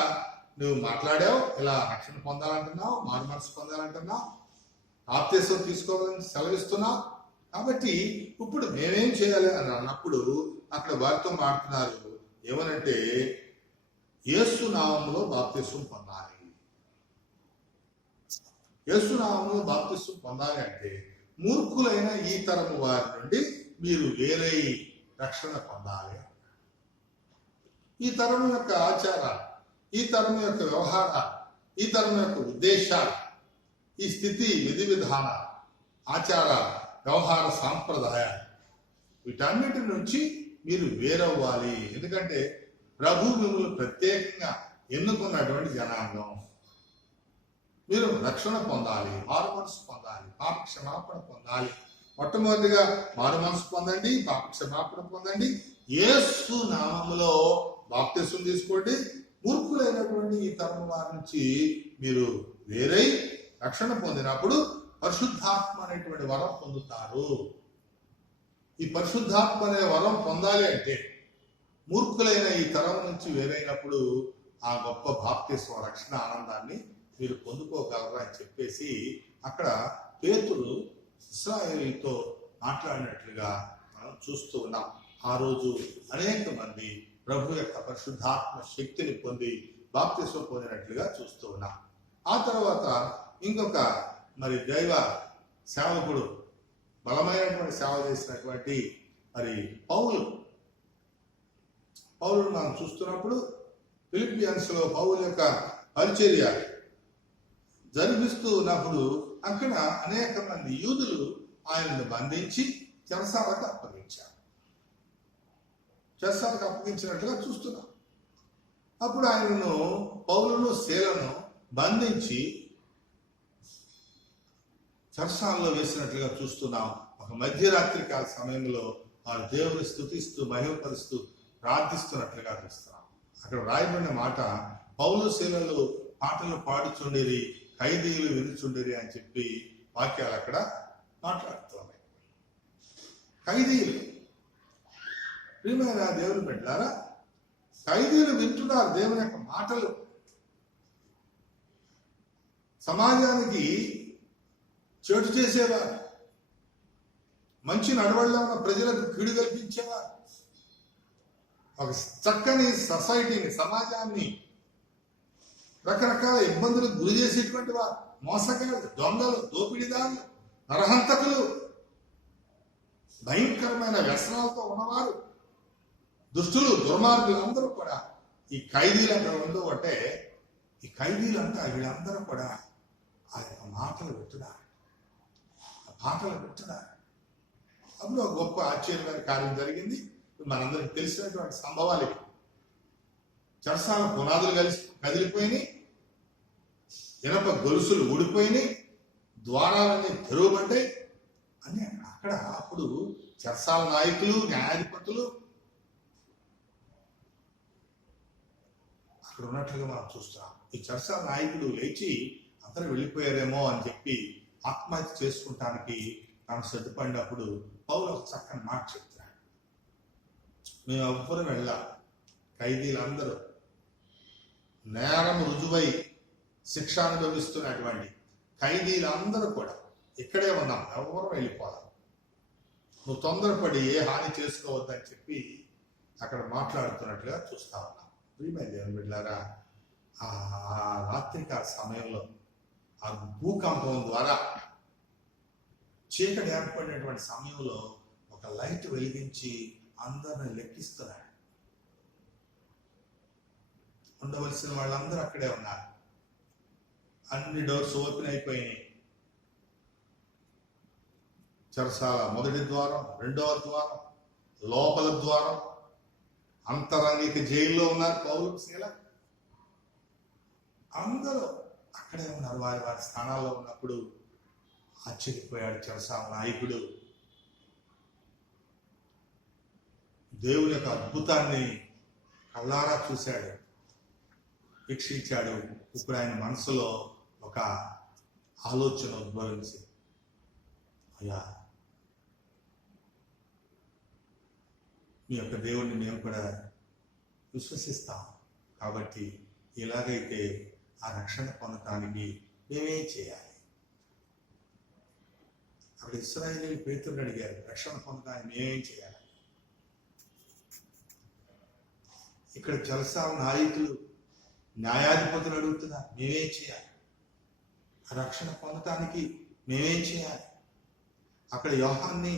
నువ్వు మాట్లాడావు, ఇలా రక్షణ పొందాలంటున్నావు, మారు మనసు పొందాలంటున్నావు, బాప్తిసం తీసుకోవాలని సెలవిస్తున్నావు, కాబట్టి ఇప్పుడు మేమేం చేయాలి అని అన్నప్పుడు అక్కడ వారితో మాట్లాడుతున్నారు. ఏమనంటే యేసు నామములో బాప్తిసం పొందాలి. యేసు నామములో బాప్తిసం పొందాలి అంటే మూర్ఖులైన ఈ తరము వారి నుండి మీరు వేరే రక్షణ పొందాలి. ఈ తరం యొక్క ఆచారాలు, ఈ తరం యొక్క వ్యవహారాలు, ఈ తరం యొక్క ఉద్దేశాలు, ఈ స్థితి, విధి విధానాలు, ఆచారాలు, వ్యవహార సాంప్రదాయాలు, వీటన్నిటి నుంచి మీరు వేరవ్వాలి. ఎందుకంటే ప్రభు మిమ్మల్ని ప్రత్యేకంగా ఎన్నుకున్నటువంటి జనాంగం. మీరు రక్షణ పొందాలి, మారు మనసు పొందాలి, పాప క్షమాపణ పొందాలి. మొట్టమొదటిగా మారు మనసు పొందండి, పాప క్షమాపణ పొందండి, యేసు నామములో బాప్తిసం తీసుకోండి. మూర్ఖులైనటువంటి ఈ తరం వారి నుంచి మీరు వేరై రక్షణ పొందినప్పుడు పరిశుద్ధాత్మ అనేటువంటి వరం పొందుతారు. ఈ పరిశుద్ధాత్మ అనే వరం పొందాలి అంటే మూర్ఖులైన ఈ తరం నుంచి వేరైనప్పుడు ఆ గొప్ప బాప్తిస్మ రక్షణ ఆనందాన్ని మీరు పొందుకోగలరా అని చెప్పేసి అక్కడ పేతురు ఇశ్రాయేలీయులతో మాట్లాడినట్లుగా మనం చూస్తూ ఉన్నాం. ఆ రోజు అనేక మంది ప్రభు యొక్క పరిశుద్ధాత్మ శక్తిని పొంది బాప్తిస్మ పొందినట్లుగా చూస్తూ ఉన్నాం. ఆ తర్వాత ఇంకొక మరి దైవ సేవకుడు, బలమైనటువంటి సేవ చేసినటువంటి మరి పౌలును మనం చూస్తున్నప్పుడు ఫిలిప్పియన్స్ లో పౌలు యొక్క పరిచర్య జరిపిస్తూ ఉన్నప్పుడు అక్కడ అనేక మంది యూదులు ఆయనను బంధించి చెరసాలకు అప్పగించినట్లుగా చూస్తున్నాం. అప్పుడు ఆయనను పౌలును శీలను బంధించి చెరసాలలో వేసినట్లుగా చూస్తున్నాం. ఒక మధ్యరాత్రి కాల సమయంలో వారు దేవుని స్తుతిస్తూ మహిమపరుస్తూ ప్రార్థిస్తున్నట్లుగా చూస్తున్నాం. అక్కడ రాయబడిన మాట, పౌలు శీలలు పాటలు పాడుచుండేరి, ఖైదీలు వినుచుండేరి అని చెప్పి వాక్యాలు అక్కడ మాట్లాడుతున్నాయి. ఖైదీలు, ప్రియమైన దేవుని బిడ్డలారా, ఖైదీలు వింటున్నారు దేవుని యొక్క మాటలు. సమాజానికి చెడు చేసేవారు, మంచి నడవడిలో ఉన్న ప్రజలకు కీడు కల్పించేవారు, ఒక చక్కని సొసైటీని, సమాజాన్ని రకరకాల ఇబ్బందులకు గురి చేసేటువంటి వారు, మోసగాళ్ళు, దొంగలు, దోపిడీదారులు, నరహంతకులు, భయంకరమైన వ్యసనాలతో ఉన్నవారు, దుష్టులు, దుర్మార్గులు అందరూ కూడా ఈ ఖైదీలంతా ఉందో అంటే ఈ ఖైదీలంతా వీళ్ళందరూ కూడా ఆ యొక్క మాటలు వింటున్నారు. అప్పుడు ఒక గొప్ప ఆశ్చర్యమైన కార్యం జరిగింది. మనందరికి తెలిసినటువంటి సంభవాలు ఇవి. చెరసాల పునాదులు కదిలిపోయినాయి, ఇనప గొలుసులు ఊడిపోయినాయి, ద్వారాలన్నీ తెరవబడ్డాయి అని అక్కడ అప్పుడు చెరసాల నాయకులు, న్యాయాధిపతులు అక్కడ ఉన్నట్లుగా మనం చూస్తున్నాం. ఈ చెరసాల నాయకుడు లేచి అందరూ వెళ్ళిపోయారేమో అని చెప్పి ఆత్మహత్య చేసుకుంటానికి తాను సిద్ధపడినప్పుడు పౌలు ఒక చక్కని మాట చెప్తున్నాడు. మేము ఎవ్వరూ వెళ్ళాలి, ఖైదీలందరూ నేరం రుజువై శిక్ష అనుభవిస్తున్నటువంటి ఖైదీలందరూ కూడా ఇక్కడే ఉన్నాం, ఎవరు వెళ్ళిపోవాలి, నువ్వు తొందరపడి ఏ హాని చేసుకోవద్దని చెప్పి అక్కడ మాట్లాడుతున్నట్లుగా చూస్తా ఉన్నాం. ప్రియమైన దేవుని బిడ్డలారా, ఆ రాత్రికాల సమయంలో ఆ భూకంపం ద్వారా చీకటి ఏర్పడినటువంటి సమయంలో ఒక లైట్ వెలిగించి అందరిని లెక్కిస్తున్నాడు. ఉండవలసిన వాళ్ళందరూ అక్కడే ఉన్నారు. అన్ని డోర్స్ ఓపెన్ అయిపోయినాయి. చెరసాల మొదటి ద్వారం, రెండవ ద్వారం, లోపల ద్వారం, అంతరంగిక జైల్లో ఉన్నారు పౌలు, శీల, అందరూ అక్కడే ఉన్నారు. వారి వారి స్థానాల్లో ఉన్నప్పుడు ఆశ్చర్యపోయాడు చెరసాల నాయకుడు. దేవుని యొక్క అద్భుతాన్ని కళ్ళారా చూశాడు, వీక్షించాడు. ఇప్పుడు ఆయన మనసులో ఒక ఆలోచన ఉద్భవించి, అయ్యా, మీ యొక్క దేవుణ్ణి మేము కూడా విశ్వసిస్తాం, కాబట్టి ఎలాగైతే ఆ రక్షణ పొందటానికి మేమేం చేయాలి? అప్పుడు ఇశ్రాయేలీయులు పేతురుని అడిగారు, రక్షణ పొందడానికి మేమేం చేయాలి? ఇక్కడ చెరసాల నాయకులు న్యాయాధిపతులు అడుగుతున్నారు, మేమేం చేయాలి? ఆ రక్షణ పొందటానికి మేమేం చేయాలి? అక్కడ యోహాన్ని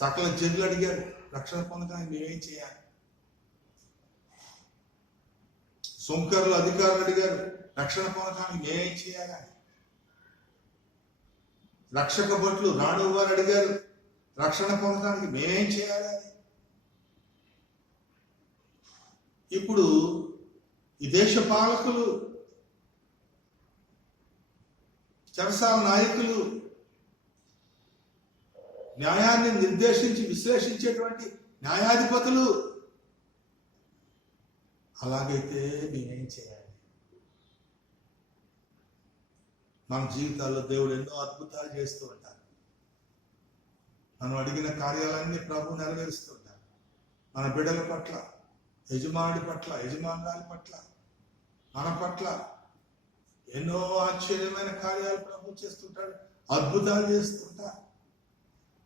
సకల జనులు అడిగారు, రక్షణ పొందడానికి మేమేం చేయాలి? సుంకరులు అధికారులు అడిగారు, రక్షణ పొందడానికి మేమేం చేయాలి? రక్షక భటులు రాణు వారు అడిగారు, రక్షణ పొందడానికి మేమేం చేయాలి? ఇప్పుడు ఈ దేశ పాలకులు, చెరసాల నాయకులు, న్యాయాన్ని నిర్దేశించి విశ్లేషించేటువంటి న్యాయాధిపతులు, అలాగైతే నేనేం చేయాలి? మన జీవితాల్లో దేవుడు ఎన్నో అద్భుతాలు చేస్తూ ఉంటారు. మనం అడిగిన కార్యాలన్నీ ప్రభు నెరవేరుస్తూ ఉంటారు. మన బిడ్డల పట్ల, యజమానుడి పట్ల, యజమానురాలి పట్ల, మన పట్ల ఎన్నో ఆశ్చర్యమైన కార్యాలు ప్రభు చేస్తుంటాడు, అద్భుతాలు చేస్తుంటారు.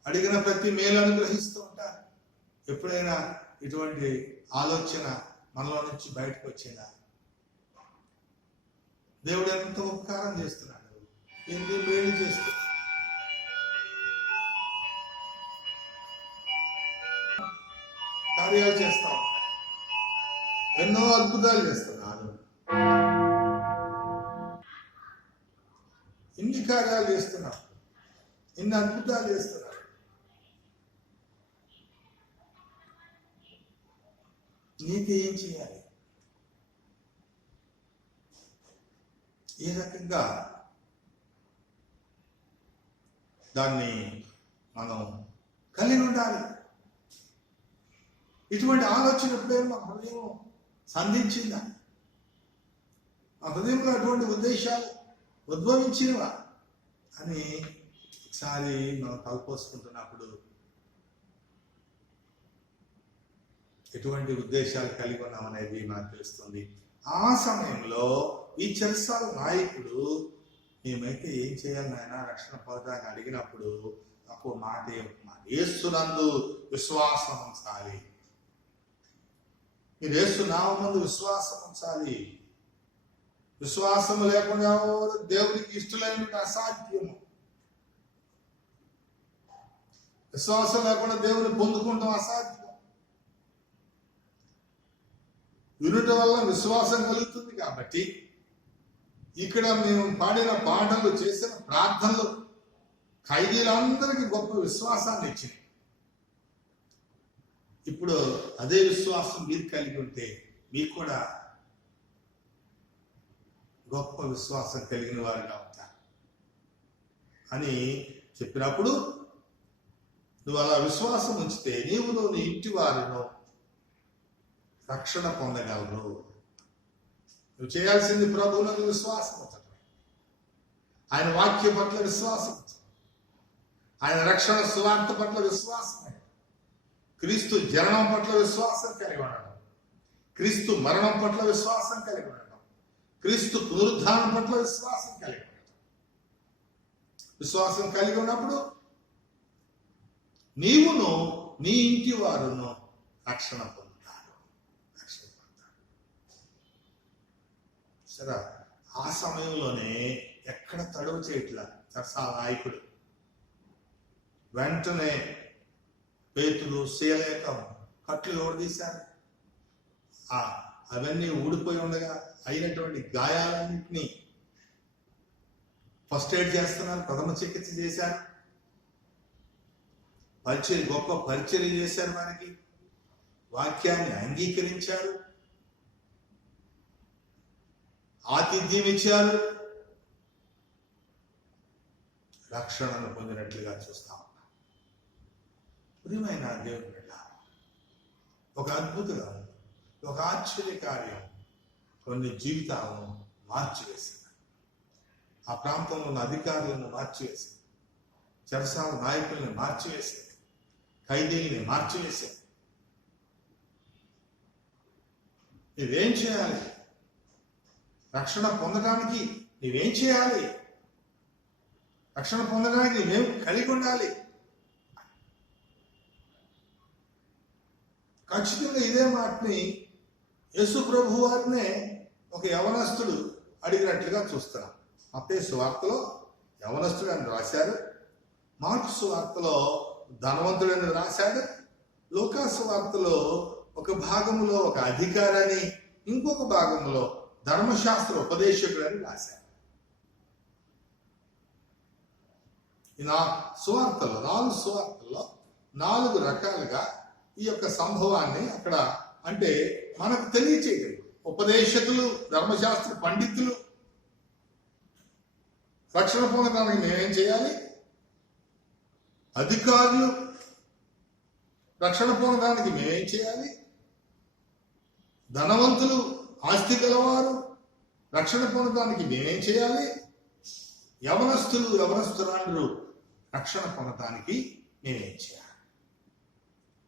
అడిగిన ప్రతి మేలు అనుగ్రహిస్తూ ఉంటారు. ఎప్పుడైనా ఇటువంటి ఆలోచన మనలో నుంచి బయటకు వచ్చిందా? దేవుడు ఎంత ఉపకారం చేస్తున్నాడు, ఎన్ని మేలు చేస్తున్నాడు. కార్యాలు చేస్తా ఉంటాడు, ఎన్నో అద్భుతాలు చేస్తున్నాడు. ఇన్ని కార్యాలు చేస్తున్నాడు, ఇన్ని అద్భుతాలు చేస్తున్నాడు. నీకు ఏం చేయాలి? ఏ రకంగా దాన్ని మనం కలిగి ఉండాలి? ఇటువంటి ఆలోచన ఎప్పుడైనా మా హృదయం సంధించిందా? మా హృదయంలో అటువంటి ఉద్దేశాలు ఉద్భవించినవా అని ఒకసారి మనం తలపోసుకుంటున్నప్పుడు ఎటువంటి ఉద్దేశాలు కలిగి ఉన్నామనేది మనకు తెలుస్తుంది. ఆ సమయంలో ఈ చెరసాల నాయకుడు, మేమైతే ఏం చేయాలి నాయన రక్షణ పొందడానికి అడిగినప్పుడు నాకు మాట యేసునందు విశ్వాసం ఉంచాలి. మీరు యేసు నామమునందు విశ్వాసం ఉంచాలి. విశ్వాసం లేకుండా దేవునికి ఇష్టమైన అసాధ్యము. విశ్వాసం లేకుండా దేవుని పొందుకుంటాం అసాధ్యం. వినుట వల్ల విశ్వాసం కలుగుతుంది. కాబట్టి ఇక్కడ మేము పాడిన పాటలు, చేసిన ప్రార్థనలు ఖైదీలందరికీ గొప్ప విశ్వాసాన్ని ఇచ్చింది. ఇప్పుడు అదే విశ్వాసం మీరు కలిగి ఉంటే మీకు కూడా గొప్ప విశ్వాసం కలిగిన వారిగా ఉంటారు అని చెప్పినప్పుడు, నువ్వు అలా విశ్వాసం ఉంచితే నీవును నీ ఇంటి వారిను రక్షణ పొందగలరు. నువ్వు చేయాల్సింది ప్రభువునందు విశ్వాసం ఉంచడం, ఆయన వాక్యం పట్ల విశ్వాసం ఉంచడం, ఆయన రక్షణ సువార్త పట్ల విశ్వాసం, క్రీస్తు జననం పట్ల విశ్వాసం కలిగి ఉండడం, క్రీస్తు మరణం పట్ల విశ్వాసం కలిగి ఉండడం, క్రీస్తు పునరుద్ధానం పట్ల విశ్వాసం కలిగి ఉండడం. విశ్వాసం కలిగి ఉన్నప్పుడు నీవును నీ ఇంటి వారును రక్షణ పొందుతారు. సరే, ఆ సమయంలోనే ఎక్కడ తడువు చేయట్లా చెరసాల నాయకుడు. వెంటనే పేతురు, శీలేక కట్లు ఎవరు తీశారు? అవన్నీ ఊడిపోయి ఉండగా అయినటువంటి గాయాలన్నింటినీ ఫస్ట్ ఎయిడ్ చేస్తున్నారు, ప్రథమ చికిత్స చేశారు, గొప్ప పరిచర్య చేశారు, వారికి వాక్యాన్ని అంగీకరించారు. ఆతిథ్యం ఇచ్చారు, రక్షణను పొందినట్లుగా చూస్తా ఉన్నాం. ప్రియమైన దేవుని బిడ్డ, ఒక అద్భుతం, ఒక ఆశ్చర్యకార్యం కొన్ని జీవితాలను మార్చివేసింది. ఆ ప్రాంతంలో ఉన్న అధికారులను మార్చివేసింది, చెరసాల నాయకుల్ని మార్చివేసింది, ఖైదీల్ని మార్చివేసింది. నువ్వేం చేయాలి? రక్షణ పొందడానికి నువ్వేం చేయాలి? రక్షణ పొందడానికి నువ్వేం కలిగి ఉండాలి? ఖచ్చితంగా ఇదే మాటని యేసు ప్రభు వారినే ఒక యవనస్తుడు అడిగినట్లుగా చూస్తున్నాం. మత్తయి సువార్తలో యవనస్తుడు అని రాశారు, మార్కు సువార్తలో ధనవంతుడు అని రాశాడు, లూకా సువార్తలో ఒక భాగంలో ఒక అధికారని, ఇంకొక భాగంలో ధర్మశాస్త్ర ఉపదేశకుడు అని రాశాడు. ఈ సువార్తల్లో 4 సువార్తల్లో 4 రకాలుగా ఈ యొక్క సంభవాన్ని అక్కడ అంటే మనకు తెలియచేయగలరు. ఉపదేశకులు, ధర్మశాస్త్ర పండితులు రక్షణ పొందడానికి మేమేం చేయాలి? అధికారులు రక్షణ పొందడానికి మేమేం చేయాలి? ధనవంతులు, ఆస్తి గలవారు రక్షణ పొందడానికి మేమేం చేయాలి? యవనస్తులు, యవనస్తురాండ్రు రక్షణ పొందడానికి మేమేం చేయాలి?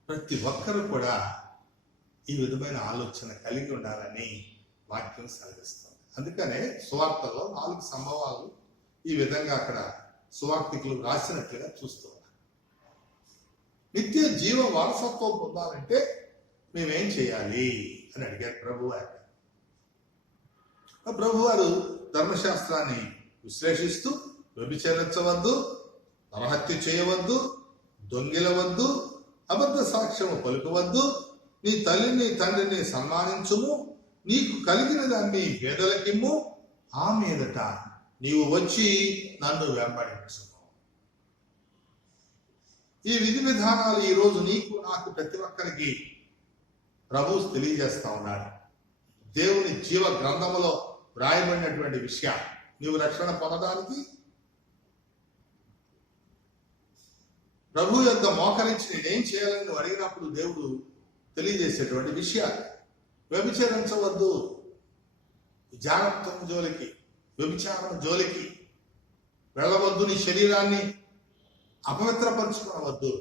ప్రతి ఒక్కరూ కూడా ఈ విధమైన ఆలోచన కలిగి ఉండాలని వాక్యం సెలవిస్తుంది. అందుకనే సువార్తలో 4 సంభవాలు ఈ విధంగా అక్కడ సువార్తికులు రాసినట్లుగా చూస్తూ ఉన్నారు. నిత్య జీవ వారసత్వం పొందాలంటే మేమేం చేయాలి అని అడిగారు ప్రభువారు. ప్రభువారు ధర్మశాస్త్రాన్ని విశ్లేషిస్తూ వ్యభిచరించవద్దు, నరహత్య చేయవద్దు, దొంగిలవద్దు, అబద్ధ సాక్ష్యము పలుకవద్దు, నీ తల్లిని తండ్రిని సన్మానించుము, నీకు కలిగిన దాన్ని పేదలకిమ్ము, ఆ మీదట నీవు వచ్చి నన్ను వెంబడించుము. ఈ విధి విధానాలు ఈరోజు నీకు నాకు ప్రతి ఒక్కరికి ప్రభు తెలియజేస్తా ఉన్నాడు. దేవుని జీవ గ్రంథములో వ్రాయబడినటువంటి విషయాలు నీవు రక్షణ పొందడానికి ప్రభు యొక్క మోకరించి నేనేం చేయాలని నువ్వు అడిగినప్పుడు దేవుడు తెలియజేసేటువంటి విషయాలు. వ్యభిచరించవద్దు, జాగ్రత్త జోలికి, వ్యభిచారం జోలికి వెళ్ళవద్దు, నీ శరీరాన్ని అపవిత్రపరచుకోవద్దు,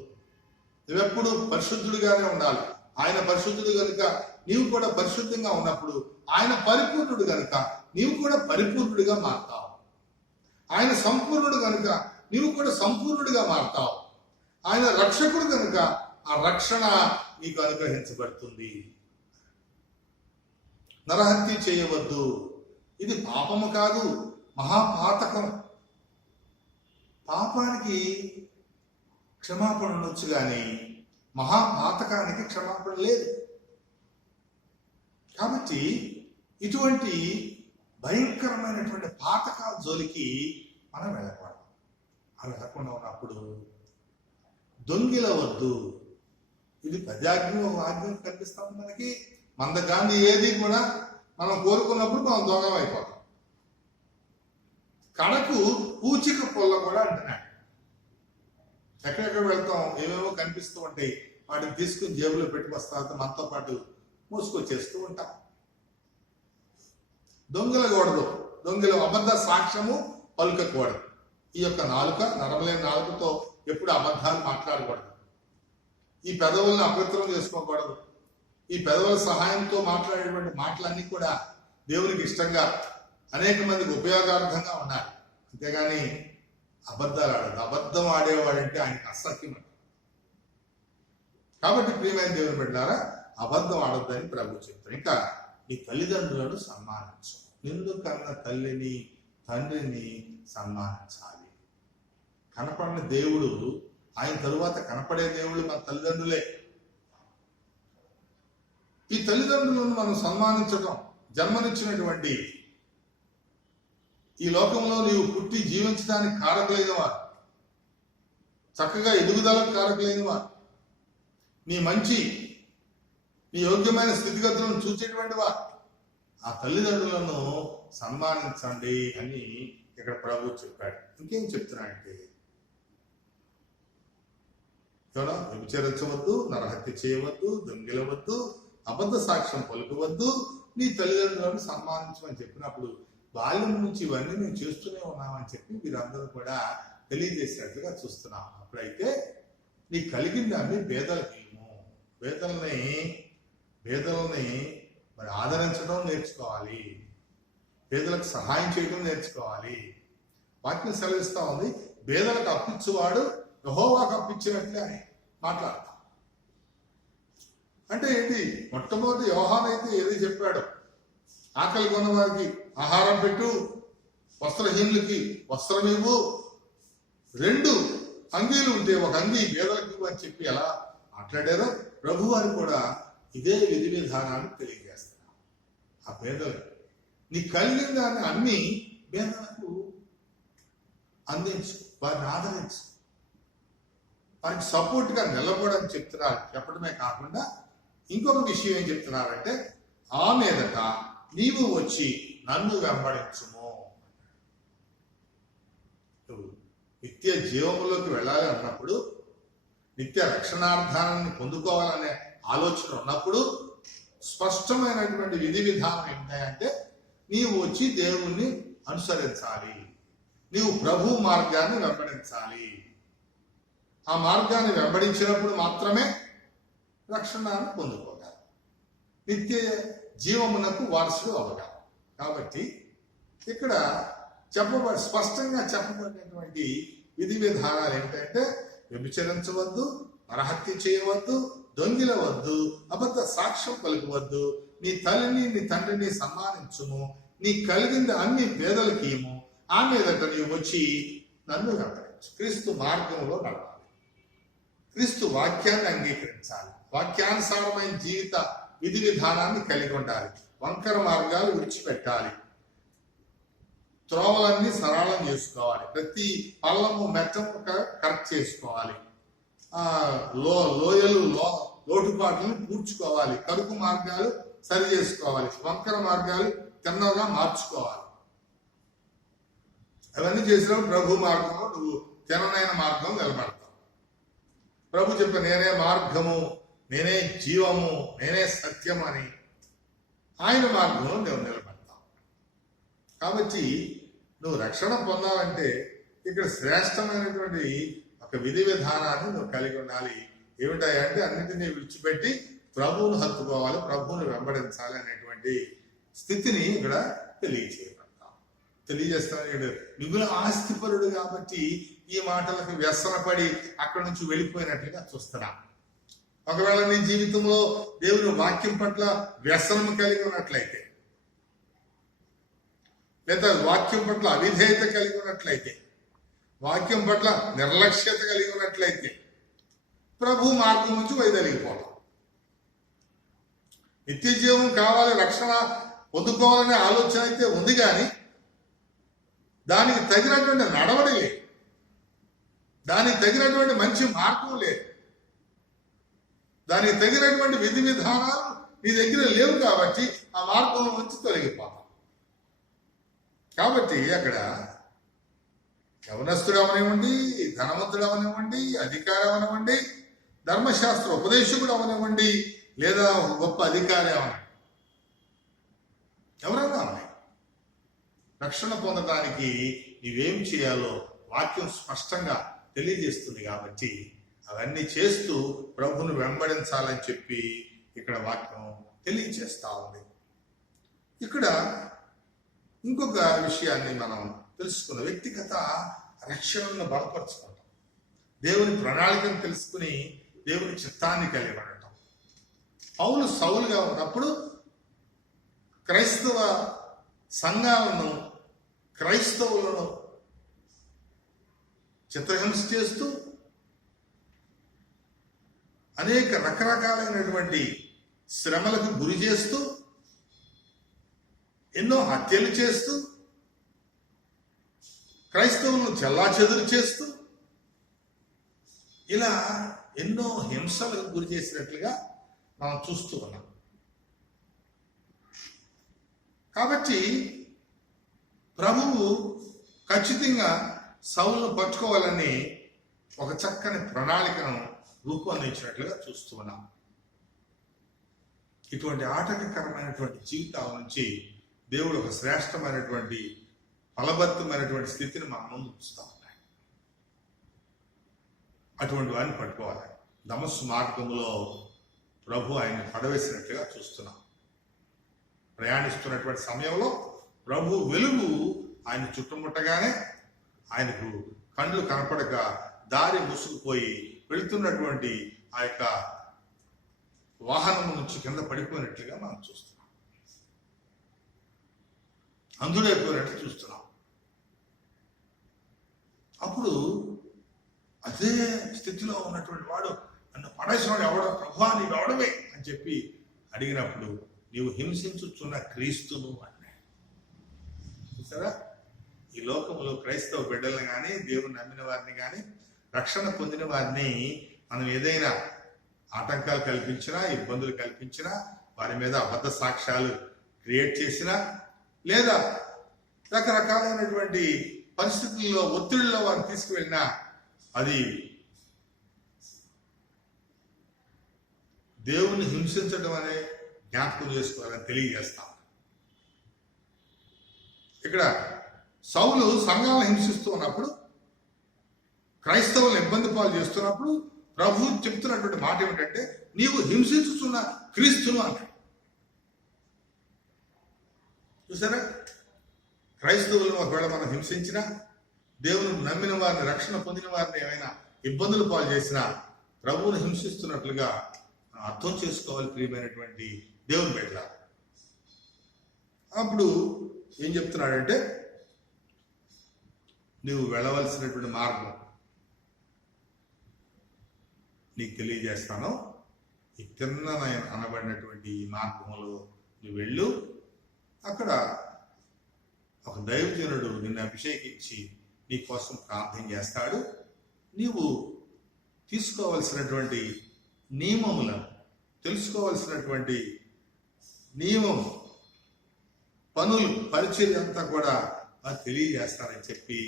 నువ్వెప్పుడు పరిశుద్ధుడిగానే ఉండాలి. ఆయన పరిశుద్ధుడు కనుక నీవు కూడా పరిశుద్ధంగా ఉన్నప్పుడు ఆయన పరిపూర్ణుడు కనుక నీవు కూడా పరిపూర్ణుడిగా మారుతావు. ఆయన సంపూర్ణుడు కనుక నీవు కూడా సంపూర్ణుడిగా మారుతావు. ఆయన రక్షకుడు కనుక ఆ రక్షణ నీకు అనుగ్రహించబడుతుంది. నరహత్య చేయవద్దు, ఇది పాపము కాదు, మహాపాతకం. పాపానికి క్షమాపణ ఉండొచ్చు కానీ మహాపాతకానికి క్షమాపణ లేదు. కాబట్టి ఇటువంటి భయంకరమైనటువంటి పాతకాల జోలికి మనం వెళ్ళకూడదు. అవి వెళ్ళకుండా ఉన్నప్పుడు దొంగిలవద్దు, ఇది ప్రజాజ్ఞ ఒక ఆజ్ఞ కనిపిస్తాం. మనకి మందగాంధీ ఏది కూడా మనం కోరుకున్నప్పుడు మనం దొంగం అయిపోతాం. కడకు పూచిక పొల్ల కూడా అంటున్నాడు. ఎక్కడెక్కడ వెళ్తాం, ఏమేమో కనిపిస్తూ ఉంటాయి, వాటిని తీసుకుని జేబులో పెట్టుకొస్తా మనతో పాటు మోసుకొచ్చేస్తూ ఉంటాం. దొంగలకూడదు, దొంగలు అబద్ధ సాక్ష్యము పలుకకూడదు. ఈ యొక్క నాలుక, నరమలేని నాలుకతో ఎప్పుడు అబద్ధాలు మాట్లాడకూడదు. ఈ పెదవులను అపవిత్రం చేసుకోకూడదు. ఈ పెదవుల సహాయంతో మాట్లాడేటువంటి మాటలన్నీ కూడా దేవునికి ఇష్టంగా అనేక మందికి ఉపయోగార్థంగా ఉండాలి. అంతేగాని అబద్ధాలు ఆడదు. అబద్ధం ఆడేవాడంటే ఆయనకి అసహ్యం. కాబట్టి ప్రియమైన దేవుని బిడ్డలారా, అబద్ధం ఆడొద్దని ప్రభు చెప్తారు. ఇంకా నీ తల్లిదండ్రులను సన్మానించు. నిన్ను కన్న తల్లిని తండ్రిని సన్మానించాలి. కనపడిన దేవుడు, ఆయన తరువాత కనపడే దేవుడు మన తల్లిదండ్రులే. ఈ తల్లిదండ్రులను మనం సన్మానించడం, జన్మనిచ్చినటువంటి ఈ లోకంలో నీవు పుట్టి జీవించడానికి కారకులైన వారు, చక్కగా ఎదుగుదలకు కారకులైన వారు, నీ మంచి నీ యోగ్యమైన స్థితిగతులను చూసేటువంటి వారు, ఆ తల్లిదండ్రులను సన్మానించండి అని ఇక్కడ ప్రభు చెప్పాడు. ఇంకేం చెప్తున్నాడంటే, వ్యభిచరించవద్దు, నరహత్య చేయవద్దు, దొంగిలవద్దు, అబద్ధ సాక్ష్యం పలుకవద్దు, నీ తల్లిదండ్రులను సన్మానించమని చెప్పినప్పుడు బాల్యం నుంచి ఇవన్నీ మేము చేస్తూనే ఉన్నామని చెప్పి వీరందరూ కూడా తెలియజేసినట్లుగా చూస్తున్నాం. అప్పుడైతే నీ కలిగిన దాన్ని పేదలకి పేదలని మరి ఆదరించడం నేర్చుకోవాలి, పేదలకు సహాయం చేయడం నేర్చుకోవాలి. వాక్యం సెలవిస్తా ఉంది, పేదలకు అప్పించువాడు యెహోవాకు అప్పించినట్లే అని మాట్లాడతాం. అంటే ఏంటి? మొట్టమొదటి యోహాను అయితే ఏది చెప్పాడు? ఆకలి కొన్న వారికి ఆహారం పెట్టు, వస్త్రహీనులకి వస్త్రం ఇవ్వు, 2 అంగీలు ఉంటే ఒక అంగీ పేదలకు ఇవ్వు అని చెప్పి ఎలా మాట్లాడారో ప్రభు వారు కూడా ఇదే విధి విధానాన్ని తెలియజేస్తున్నారు. ఆ పేదలకు నీ కలిగిన దాన్ని అన్ని పేదలకు అందించు, వారిని ఆదరించు, వారికి సపోర్ట్గా నిలబడని చెప్తున్నారు. చెప్పడమే కాకుండా ఇంకొక విషయం ఏం చెప్తున్నారంటే, ఆ మీదట నీవు వచ్చి నన్ను వెంబడించుము. నిత్య జీవములోకి వెళ్ళాలి అన్నప్పుడు, నిత్య రక్షణార్థాన్ని పొందుకోవాలనే ఆలోచన ఉన్నప్పుడు స్పష్టమైనటువంటి విధి విధానం ఏంటంటే, నీవు వచ్చి దేవుణ్ణి అనుసరించాలి, నీవు ప్రభు మార్గాన్ని వెంబడించాలి. ఆ మార్గాన్ని వెంబడించినప్పుడు మాత్రమే రక్షణను పొందుకోగలరు, నిత్య జీవమునకు వారసుడు అవ్వగలరు. కాబట్టి ఇక్కడ స్పష్టంగా చెప్పబడినటువంటి విధి విధానాలు ఏంటంటే, వ్యభిచరించవద్దు, నరహత్య చేయవద్దు, దొంగిలవద్దు, అబద్ధ సాక్ష్యం పలుకవద్దు, నీ తల్లిని నీ తండ్రిని సన్మానించుము, నీ కలిగింది అన్ని పేదలకి ఇయ్యము, ఆ మీదట నీవు వచ్చి నన్ను వెంబడించు. క్రీస్తు మార్గంలో నడవాలి, క్రీస్తు వాక్యాన్ని అంగీకరించాలి, వాక్యానుసారమైన జీవిత విధి విధానాన్ని కలిగి ఉండాలి, వంకర మార్గాలు విడిచిపెట్టాలి, త్రోవలన్నీ సరళం చేసుకోవాలి, ప్రతి పల్లము మెట్టము కరెక్ట్ చేసుకోవాలి, లోయలు లోటుపాట్లను పూడ్చుకోవాలి, కరుకు మార్గాలు సరి చేసుకోవాలి, వంకర మార్గాలు తిన్నగా మార్చుకోవాలి. అవన్నీ చేసినప్పుడు ప్రభు మార్గంలో నువ్వు తిననైన మార్గం నిలబడతావు. ప్రభు చెప్ప, నేనే మార్గము, నేనే జీవము, నేనే సత్యం అని ఆయన మార్గంలో నువ్వు నిలబడతావు. కాబట్టి నువ్వు రక్షణ పొందాలంటే ఇక్కడ శ్రేష్టమైనటువంటి ఒక విధి విధానాన్ని నువ్వు కలిగి ఉండాలి. ఏమిటాయంటే, అన్నింటినీ విడిచిపెట్టి ప్రభువును హత్తుకోవాలి, ప్రభువును వెంబడించాలి అనేటువంటి స్థితిని ఇక్కడ తెలియజేస్తాను. మిగుల ఆస్తిపరుడు కాబట్టి ఈ మాటలకు వ్యసనపడి అక్కడి నుంచి వెళ్ళిపోయినట్లుగా చూస్తున్నా. ఒకవేళ నీ జీవితంలో దేవుని వాక్యం పట్ల వ్యసనం కలిగి ఉన్నట్లయితే, లేదా వాక్యం పట్ల అవిధేయత కలిగి ఉన్నట్లయితే, వాక్యం పట్ల నిర్లక్ష్యత కలిగి ఉన్నట్లయితే ప్రభు మార్గం నుంచి వైదొలిగిపోవడం. నిత్య జీవం కావాలి, రక్షణ పొందుకోవాలనే ఆలోచన అయితే ఉంది, కానీ దానికి తగినటువంటి నడవడి లేదు, దానికి తగినటువంటి మంచి మార్గం లేదు, దానికి తగినటువంటి విధి విధానాలు నీ దగ్గర లేవు. కాబట్టి ఆ మార్గం నుంచి తొలగిపోతాం. కాబట్టి అక్కడ యవనస్తుడు అవనివ్వండి, ధనవంతుడు అవనివ్వండి, అధికారం అవనివ్వండి, ధర్మశాస్త్ర ఉపదేశకుడు అవనివ్వండి, లేదా గొప్ప అధికారి అవనివ్వండి, ఎవరన్నా అవని, రక్షణ పొందడానికి నీవేం చేయాలో వాక్యం స్పష్టంగా తెలియజేస్తుంది. కాబట్టి అవన్నీ చేస్తూ ప్రభువును వెంబడించాలని చెప్పి ఇక్కడ వాక్యం తెలియజేస్తా ఉంది. ఇక్కడ ఇంకొక విషయాన్ని మనం తెలుసుకున్న, వ్యక్తిగత రక్షణను బలపరచుకుంటాం, దేవుని ప్రణాళికను తెలుసుకుని దేవుని చిత్తాన్ని కలిగి ఉండటం. పౌలు సౌలుగా ఉన్నప్పుడు క్రైస్తవ సంఘాలను, క్రైస్తవులను చిత్రహింస చేస్తూ అనేక రకరకాలైనటువంటి శ్రమలకు గురి చేస్తూ, ఎన్నో హత్యలు చేస్తూ, క్రైస్తవులను చెల్లాచెదురు చేస్తూ, ఇలా ఎన్నో హింసలకు గురి చేసినట్లుగా మనం చూస్తూ ఉన్నాం. కాబట్టి ప్రభువు ఖచ్చితంగా సౌలును పట్టుకోవాలని ఒక చక్కని ప్రణాళికను రూపొందించినట్లుగా చూస్తూ ఉన్నాం. ఇటువంటి ఆటంకకరమైనటువంటి జీవితాల నుంచి దేవుడు ఒక శ్రేష్టమైనటువంటి ఫలభరితమైనటువంటి స్థితిని మన ముందు ఉంచుతా ఉన్నాయి. అటువంటి వారిని పట్టుకోవాలి. దమస్సు మార్గంలో ప్రభు ఆయన పడవేసినట్లుగా చూస్తున్నాం. ప్రయాణిస్తున్నటువంటి సమయంలో ప్రభు వెలుగు ఆయన చుట్టుముట్టగానే ఆయనకు కండ్లు కనపడక దారి ముసుగుపోయి వెళుతున్నటువంటి ఆ యొక్క వాహనం నుంచి కింద పడిపోయినట్లుగా మనం చూస్తున్నాం. అంధుడైపోయినట్లు చూస్తున్నాం. అప్పుడు అదే స్థితిలో ఉన్నటువంటి వాడు నన్ను పడేసినవాడు ఎవడో, ప్రభువా నీవు ఎవడమే అని చెప్పి అడిగినప్పుడు నీవు హింసించుచున్న క్రీస్తును అన్నాడు. చూసారా, ఈ లోకంలో క్రైస్తవ బిడ్డలను కానీ దేవుని నమ్మిన వారిని కానీ రక్షణ పొందిన వారిని మనం ఏదైనా ఆటంకాలు కల్పించినా, ఇబ్బందులు కల్పించినా, వారి మీద అబద్ధ సాక్ష్యాలు క్రియేట్ చేసినా, లేదా రకరకాలైనటువంటి పరిస్థితుల్లో ఒత్తిడిలో వారిని తీసుకువెళ్ళినా అది దేవుణ్ణి హింసించడం అనే జ్ఞాపకం చేసుకోవాలని తెలియజేస్తాం. ఇక్కడ సౌలు సంఘాలను హింసిస్తూ ఉన్నప్పుడు, క్రైస్తవులను ఇబ్బంది పాలు చేస్తున్నప్పుడు ప్రభు చెప్తున్నటువంటి మాట ఏమిటంటే నీవు హింసించుతున్న క్రీస్తును అన్నాడు. చూసారా, క్రైస్తవులను ఒకవేళ మనం హింసించినా, దేవుని నమ్మిన వారిని, రక్షణ పొందిన వారిని ఏమైనా ఇబ్బందులు పాలు చేసినా ప్రభువును హింసిస్తున్నట్లుగా అర్థం చేసుకోవాలి ప్రియమైనటువంటి దేవుని బిడ్డల. అప్పుడు ఏం చెప్తున్నాడంటే నువ్వు వెళ్ళవలసినటువంటి మార్గం నీకు తెలియజేస్తాను. ఈ తిన్నమైన అనబడినటువంటి ఈ మార్గంలో నువ్వు వెళ్ళు. అక్కడ ఒక దైవజనుడు నిన్ను అభిషేకించి నీ కోసం ప్రార్థన చేస్తాడు. నీవు తీసుకోవలసినటువంటి నియమములను, తెలుసుకోవలసినటువంటి నియమం, పనులు, పరిచర్య అంతా కూడా అది తెలియజేస్తానని చెప్పి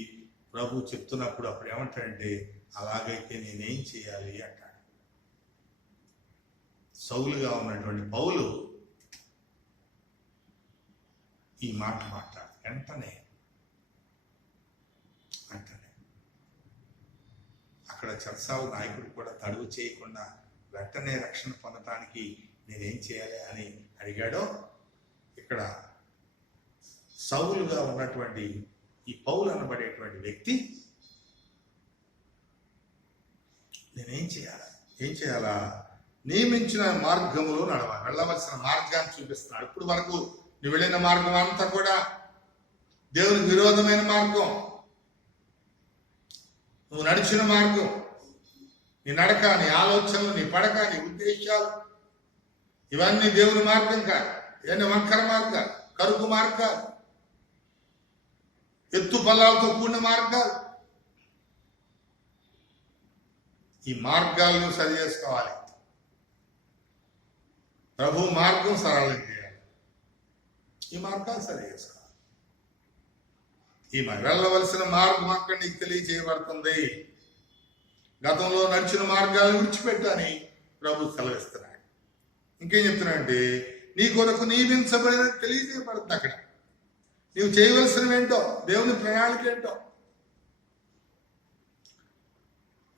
ప్రభు చెప్తున్నప్పుడు అప్పుడు ఏమంటాడంటే అలాగైతే నేనేం చేయాలి అంటాడు. సౌలుగా ఉన్నటువంటి పౌలు ఈ మాట మాట్లాడు వెంటనే అక్కడ చెరసాల నాయకుడు కూడా తడువు చేయకుండా వెంటనే రక్షణ పొందటానికి నేనేం చేయాలి అని అడిగాడో, ఇక్కడ సౌలుగా ఉన్నటువంటి ఈ పౌలు అనబడేటువంటి వ్యక్తి నేనేం చేయాలా నియమించిన మార్గంలో నడవాలి. వెళ్ళవలసిన మార్గాన్ని చూపిస్తున్నాడు. ఇప్పుడు వరకు నువ్వు వెళ్ళిన మార్గం అంతా కూడా దేవునికి విరోధమైన మార్గం. నువ్వు నడిచిన మార్గం, నీ నడక, నీ ఆలోచనలు, నీ పడక, నీ ఉద్దేశాలు ఇవన్నీ దేవుని మార్గం కాదు. ఇవన్నీ వంకర మార్గాలు, కరుకు మార్గాలు, ఎత్తు పల్లాలతో కూడిన మార్గాలు. ఈ మార్గాలను సరి చేసుకోవాలి. ప్రభు మార్గం సరళం చేయాలి. ఈ మార్గాలు సరి చేసుకోవాలి. ఈ వెళ్ళవలసిన మార్గం అక్కడ నీకు తెలియజేయబడుతుంది. గతంలో నడిచిన మార్గాలను విడిచిపెట్టని ప్రభు సెలవిస్తున్నాడు. ఇంకేం చెప్తున్నాడంటే నీ కొరకు నియమించబడిన తెలియజేయబడుతుంది. అక్కడ నీవు చేయవలసినవేంటో, దేవుని ప్రణాళిక ఏంటో,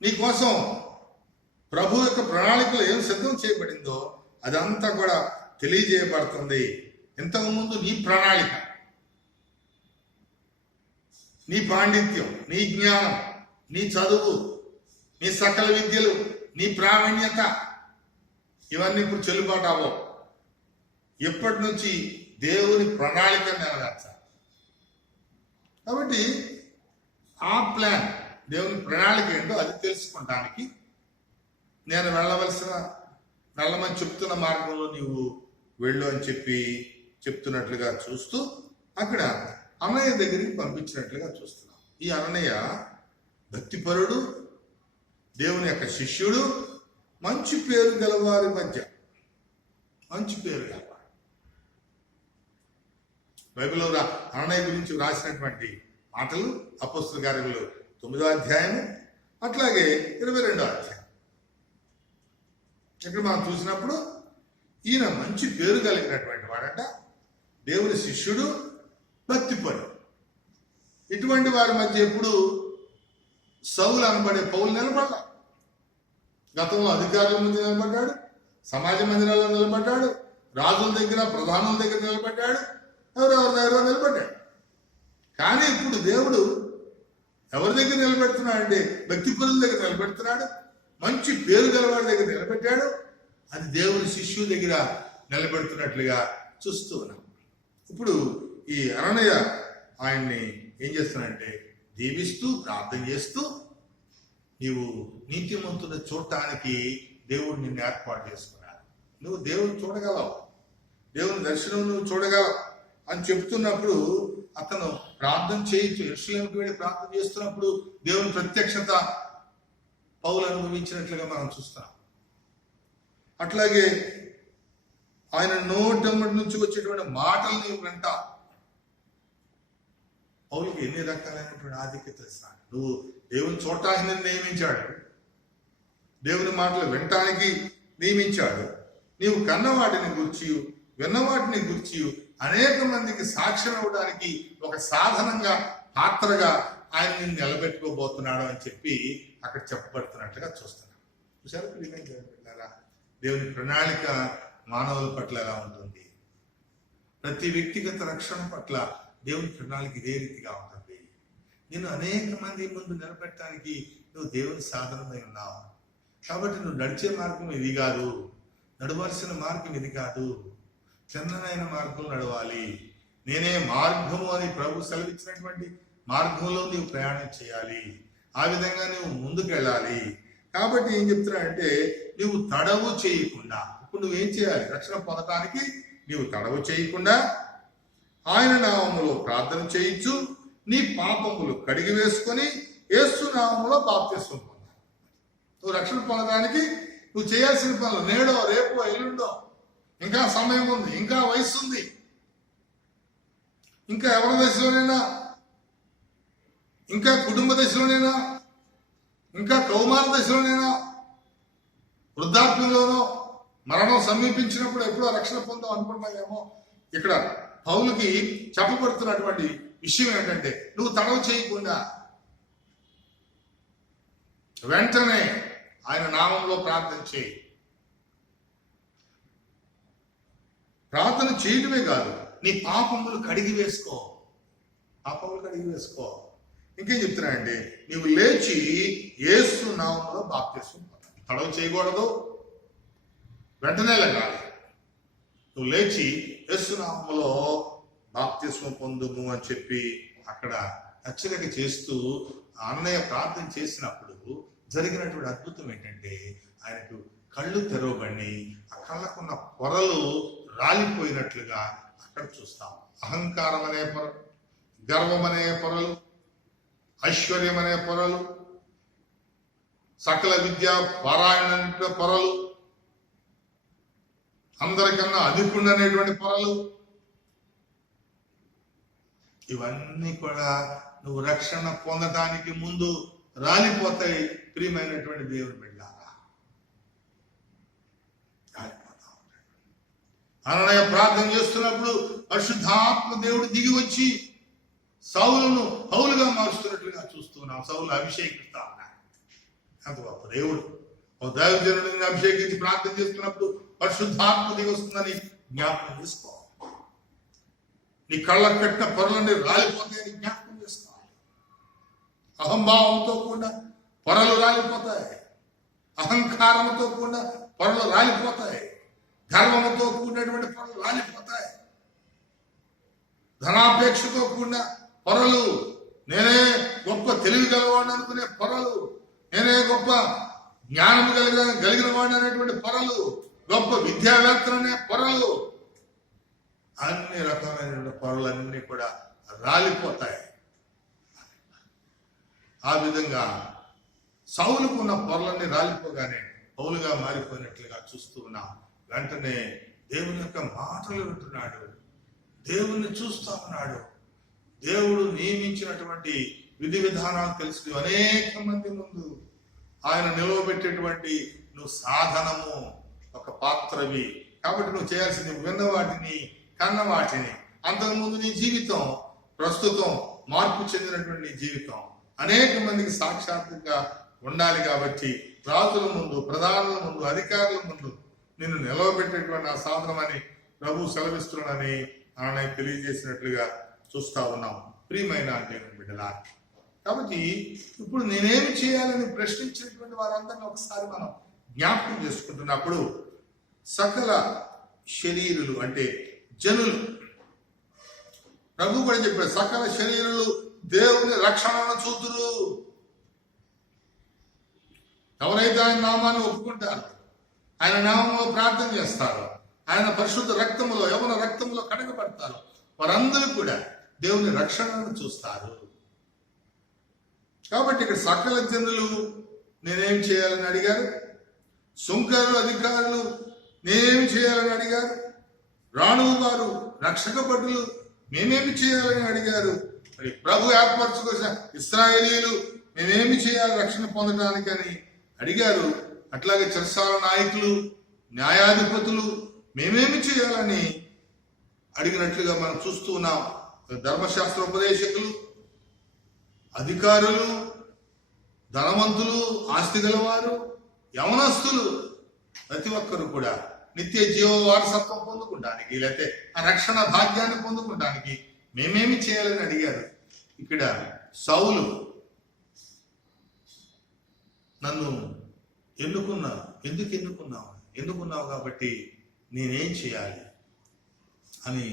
నీకోసం ప్రభు యొక్క ప్రణాళికలో ఏం సిద్ధం చేయబడిందో అదంతా కూడా తెలియజేయబడుతుంది. ఇంతకుముందు నీ ప్రణాళిక, నీ పాండిత్యం, నీ జ్ఞానం, నీ చదువు, నీ సకల విద్యలు, నీ ప్రావీణ్యత ఇవన్నీ ఇప్పుడు చెల్లుబాటు అవ్వవు. ఎప్పటి నుంచి దేవుని ప్రణాళిక నెరవేర్చాలి. కాబట్టి ఆ ప్లాన్, దేవుని ప్రణాళిక ఏంటో అది తెలుసుకోవడానికి నేను వెళ్ళమని చెప్తున్న మార్గంలో నీవు వెళ్ళు అని చెప్తున్నట్లుగా చూస్తూ అక్కడ అన్నయ్య దగ్గరికి పంపించినట్లుగా చూస్తున్నాం. ఈ అన్నయ్య భక్తిపరుడు, దేవుని యొక్క శిష్యుడు, మంచి పేరు గలవారి మధ్య మంచి పేరు గలవాడు. బైబిల్లో అననీయ గురించి రాసినటువంటి మాటలు అపోస్తలుల కార్యములు 9వ అధ్యాయం, అట్లాగే 22వ అధ్యాయం. ఇక్కడ మనం చూసినప్పుడు ఈయన మంచి పేరు కలిగినటువంటి వాడట, దేవుని శిష్యుడు, భక్తిపరుడు. ఇటువంటి వారి మధ్య ఎప్పుడు సౌలు అనబడే పౌలు నిలబడ్డా. గతంలో అధికారుల ముందు నిలబడ్డాడు, సమాజ మందిరాల్లో నిలబడ్డాడు, రాజుల దగ్గర, ప్రధానుల దగ్గర నిలబడ్డాడు, ఎవరెవరి దగ్గర నిలబడ్డాడు. కానీ ఇప్పుడు దేవుడు ఎవరి దగ్గర నిలబెడుతున్నాడంటే భక్తిపరుల దగ్గర నిలబెడుతున్నాడు, మంచి పేరు గలవాడి దగ్గర నిలబెట్టాడు. అది దేవుని శిష్యుల దగ్గర నిలబెడుతున్నట్లుగా చూస్తూ ఉన్నాం. ఇప్పుడు ఈ అననీయ ఆయన్ని ఏం చేస్తున్నాడంటే దీవిస్తూ ప్రార్థన చేస్తూ, నీవు నీతిమంతుని చూడటానికి దేవుడు నిన్ను ఏర్పాటు చేసుకున్నాడు, నువ్వు దేవుని చూడగలవు, దేవుని దర్శనం నువ్వు చూడగలవు అని చెప్తున్నప్పుడు అతను ప్రార్థన చేయొచ్చు. యెరూషలేముకి వెళ్ళి ప్రార్థన చేస్తున్నప్పుడు దేవుని ప్రత్యక్షత పౌలు అనుభవించినట్లుగా మనం చూస్తాం. అట్లాగే ఆయన నోటమ్మటి నుంచి వచ్చేటువంటి మాటలు నీవు వింటా. పౌలుకి ఎన్ని రకాలైనటువంటి ఆధిక్యతలు ఇస్తాడు. నువ్వు దేవుని చూడటానికి నియమించాడు, దేవుని మాటలు వినటానికి నియమించాడు. నీవు కన్నవాటిని గురించి, విన్నవాటిని గురించి అనేక మందికి సాక్ష్యం ఇవ్వడానికి ఒక సాధనంగా, పాత్రగా ఆయన నిన్ను నిలబెట్టుకోబోతున్నాడు అని చెప్పి అక్కడ చెప్పబడుతున్నట్లుగా చూస్తున్నాం. చూసారు పిల్లరా, దేవుని ప్రణాళిక మానవుల పట్ల ఎలా ఉంటుంది? ప్రతి వ్యక్తిగత రక్షణ పట్ల దేవుని ప్రణాళిక ఇదే రీతిగా ఉంటుంది. నేను అనేక మంది ముందు నిలబెట్టడానికి నువ్వు దేవుని సాధనమై ఉన్నావు. కాబట్టి నువ్వు నడిచే మార్గం ఇది కాదు, నడవలసిన మార్గం ఇది కాదు, చిన్ననైన మార్గం నడవాలి. నేనే మార్గము అని ప్రభు సెలవిచ్చినటువంటి మార్గంలో నీవు ప్రయాణం చేయాలి. ఆ విధంగా నువ్వు ముందుకు వెళ్ళాలి. కాబట్టి ఏం చెప్తున్నాడంటే నువ్వు తడవు చేయకుండా, ఇప్పుడు నువ్వేం చేయాలి? రక్షణ పొందటానికి నీవు తడవు చేయకుండా ఆయన నామములో ప్రార్థన చేయించు, నీ పాపములు కడిగి వేసుకొని యేసు నామములో బాప్తిస్మం పొందాలి. నువ్వు రక్షణ పొందడానికి నువ్వు చేయాల్సిన పనులు నేడో, రేపో, ఎల్లుండో, ఇంకా సమయం ఉంది, ఇంకా వయసు ఉంది, ఇంకా ఎవరి దశలోనైనా, ఇంకా కుటుంబ దశలోనైనా, ఇంకా కౌమార దశలోనైనా, వృద్ధాప్యంలోనో, మరణం సమీపించినప్పుడు ఎప్పుడో రక్షణ పొందాం అనుకుంటున్నావేమో. ఇక్కడ పౌలుకి చెప్పబడుతున్నటువంటి విషయం ఏంటంటే నువ్వు తడవ చేయకుండా వెంటనే ఆయన నామంలో ప్రార్థన చేయి. ప్రార్థన చేయడమే కాదు, నీ పాపములు కడిగి వేసుకో, పాపములు కడిగి వేసుకో. ఇంకేం చెప్తున్నానంటే నీవు లేచి యేసు నామంలో బాప్తిస్మం పొందాలి. తడవ చేయకూడదు, వెంటనే లేగాలి. నువ్వు లేచి యేసు నామములో బాప్తిస్మం పొందుము అని చెప్పి అక్కడ హెచ్చరిక చేస్తూ అన్నయ్య ప్రార్థన చేసినప్పుడు జరిగినటువంటి అద్భుతం ఏంటంటే ఆయనకు కళ్ళు తెరవబడి ఆ కళ్ళకున్న పొరలు రాలిపోయినట్లుగా అక్కడ చూస్తాం. అహంకారం అనే పొర, గర్వం అనే పొరలు, ఐశ్వర్యం అనే పొరలు, సకల విద్యా పారాయణ పొరలు, అందరికన్నా అధికుడు అనేటువంటి పొరలు, ఇవన్నీ కూడా నువ్వు రక్షణ పొందడానికి ముందు రాలిపోతాయి. ప్రియమైనటువంటి దేవుని బిడ్డలారా, రాలిపోతా ఉంటాడు. అననీయ ప్రార్థన చేస్తున్నప్పుడు పరిశుద్ధాత్మ దేవుడు దిగి వచ్చి సౌలును పౌలుగా మారుస్తున్నట్లుగా చూస్తున్నాం. సౌలు అభిషేకిస్తా ఉన్నాడు. అంత గొప్ప దేవుడు. ఓ దైవజనుడిని అభిషేకించి ప్రార్థన చేస్తున్నప్పుడు పరిశుద్ధాత్మ దిగి వస్తుందని జ్ఞాపకం చేసుకో. నీ కళ్ళ కట్టిన పొరలన్నీ రాలిపోతాయని జ్ఞాపకం చేసుకోవాలి. అహంభావంతో కూడా పొరలు రాలిపోతాయి, అహంకారంతో కూడా పొరలు రాలిపోతాయి, గర్వంతో కూడినటువంటి పొరలు రాలిపోతాయి, ధనాపేక్షతో కూడిన పొరలు, నేనే గొప్ప తెలివి గలవాడిని అనుకునే పొరలు, నేనే గొప్ప జ్ఞానం కలిగిన వాడిని అనేటువంటి పొరలు, గొప్ప విద్యావేత్తలనే పొరలు, అన్ని రకాలైన పొరలన్నీ కూడా రాలిపోతాయి. ఆ విధంగా సౌలుకున్న పొరలన్నీ రాలిపోగానే పౌలుగా మారిపోయినట్లుగా చూస్తూ ఉన్నాం. వెంటనే దేవుని యొక్క మాటలు వింటున్నాడు, దేవుణ్ణి చూస్తా ఉన్నాడు. దేవుడు నియమించినటువంటి విధి విధానాలు తెలుసు. అనేక మంది ముందు ఆయన నిలవబెట్టేటువంటి నువ్వు సాధనము, ఒక పాత్రవి. కాబట్టి నువ్వు చేయాల్సింది విన్న వాటిని, కన్న వాటిని. అంతకుముందు నీ జీవితం, ప్రస్తుతం మార్పు చెందినటువంటి నీ జీవితం అనేక మందికి సాక్షాత్తుగా ఉండాలి. కాబట్టి రాజుల ముందు, ప్రధానుల ముందు, అధికారుల ముందు నిన్ను నిలవబెట్టేటువంటి ఆ సాధనమని ప్రభు సెలవిస్తున్నానని ఆయన తెలియజేసినట్లుగా చూస్తా ఉన్నాం. ప్రియమైన దేవుని బిడ్డలా, కాబట్టి ఇప్పుడు నేనేమి చేయాలని ప్రశ్నించినటువంటి వారందరినీ ఒకసారి మనం జ్ఞాపకం చేసుకుంటున్నప్పుడు, సకల శరీరులు అంటే జనులు, ప్రభు కూడా చెప్పారు, సకల శరీరులు దేవుని రక్షణను చూతురు. ఎవరైతే ఆయన నామాన్ని ఒప్పుకుంటారో, ఆయన నామంలో ప్రార్థన చేస్తారో, ఆయన పరిశుద్ధ రక్తములో, యవన రక్తములో కడగబడతారు, వారందరూ కూడా దేవుని రక్షణను చూస్తారు. కాబట్టి ఇక్కడ సకల జనులు నేనేం చేయాలని అడిగారు, సుంకరులు, అధికారులు నేనేమి చేయాలని అడిగారు, రాణువు గారు, రక్షక భటులు మేమేమి చేయాలని అడిగారు. మరి ప్రభు ఏర్పరచుకొచ్చిన ఇశ్రాయేలీయులు మేమేమి చేయాలి రక్షణ పొందడానికి అని అడిగారు. అట్లాగే చెరసాల నాయకులు, న్యాయాధిపతులు మేమేమి చేయాలని అడిగినట్లుగా మనం చూస్తూ ఉన్నాం. ధర్మశాస్త్ర ఉపదేశకులు, అధికారులు, ధనవంతులు, ఆస్తి గలవారు, యవనస్తులు ప్రతి ఒక్కరు కూడా నిత్య జీవ వారసత్వం పొందుకుంటానికి, లేకపోతే ఆ రక్షణ భాగ్యాన్ని పొందుకుంటానికి మేమేమి చేయాలని అడిగారు. ఇక్కడ సౌలు, నన్ను ఎందుకు ఎన్నుకున్నావు కాబట్టి నేనేం చేయాలి అని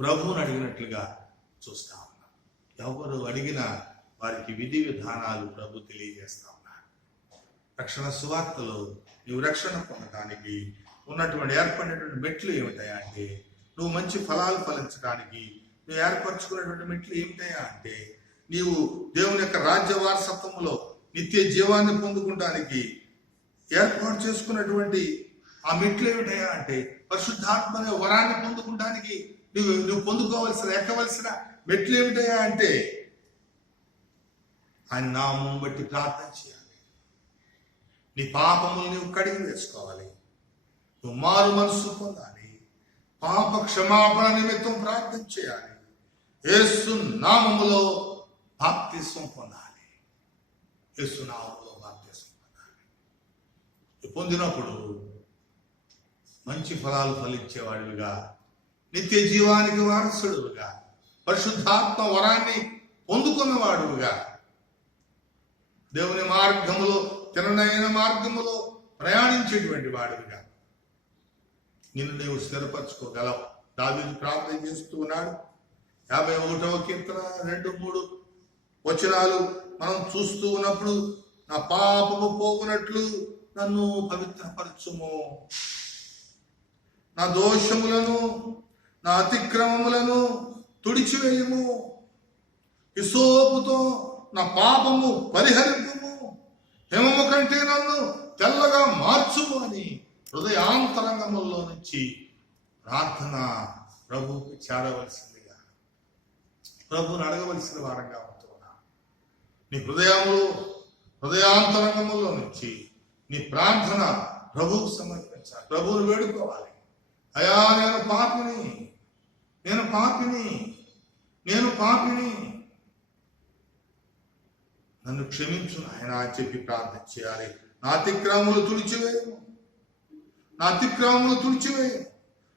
ప్రభువుని అడిగినట్లుగా చూస్తా ఉన్నాం. ఎవరు అడిగినా వారికి విధి విధానాలు ప్రభు తెలియజేస్తా ఉన్నారు. రక్షణ సువార్తలో నువ్వు రక్షణ పొందడానికి ఉన్నటువంటి ఏర్పడినటువంటి మెట్లు ఏమిటాయా అంటే, నువ్వు మంచి ఫలాలు ఫలించడానికి నువ్వు ఏర్పరచుకున్నటువంటి మెట్లు ఏమిటాయా అంటే, నీవు దేవుని యొక్క రాజ్య వారసత్వంలో నిత్య జీవాన్ని పొందుకుంటానికి ఏర్పాటు చేసుకున్నటువంటి ఆ మెట్లు ఏమిటాయా అంటే, పరిశుద్ధాత్మ వరాన్ని పొందుకుంటానికి నువ్వు పొందుకోవలసిన, ఎక్కవలసిన మెట్లు ఏమిటాయా అంటే, ఆయన నామం బట్టి ప్రార్థన చేయాలి. నీ పాపములు నీవు కడిగి వేసుకోవాలి. నువ్వు మారు మనసు పొందాలి. పాప క్షమాపణ నిమిత్తం ప్రార్థన చేయాలి. యేసు నామములో బాప్తిస్మం పొందాలి. యేసు నామములో బాప్తిస్మం పొందాలి. పొందినప్పుడు మంచి ఫలాలు ఫలించేవాడివిగా, నిత్య జీవానికి వారసుడుగా, పరిశుద్ధాత్మ వరాన్ని పొందుకున్నవాడుగా, దేవుని మార్గములో, తిననైన మార్గములో ప్రయాణించేటువంటి వాడివిగా నిన్ను నీవు స్థిరపరచుకోగలవు. దావీదు ప్రార్థన చేస్తూ ఉన్నాడు. 51వ కీర్తన 2-3 వచనాలు మనం చూస్తూ ఉన్నప్పుడు, నా పాపము పోగునట్లు నన్ను పవిత్రపరచుము, నా దోషములను, నా అతిక్రమములను తుడిచివేయము, హిసోపుతో నా పాపము పరిహరింపుము, హిమము కంటే నన్ను తెల్లగా మార్చుము అని హృదయాంతరంగములో నుంచి ప్రార్థన ప్రభువుకి చేరవలసిందిగా, ప్రభువుని అడగవలసిన వారంగా ఉంటున్నా. నీ హృదయాంతరంగములో నుంచి నీ ప్రార్థన ప్రభువుకు సమర్పించాలి. ప్రభువుని వేడుకోవాలి. అయా, నేను పాపిని, నన్ను క్షమించు ఆయన అని చెప్పి ప్రార్థన చేయాలి. నా అతిక్రమములు తుడిచివేయము,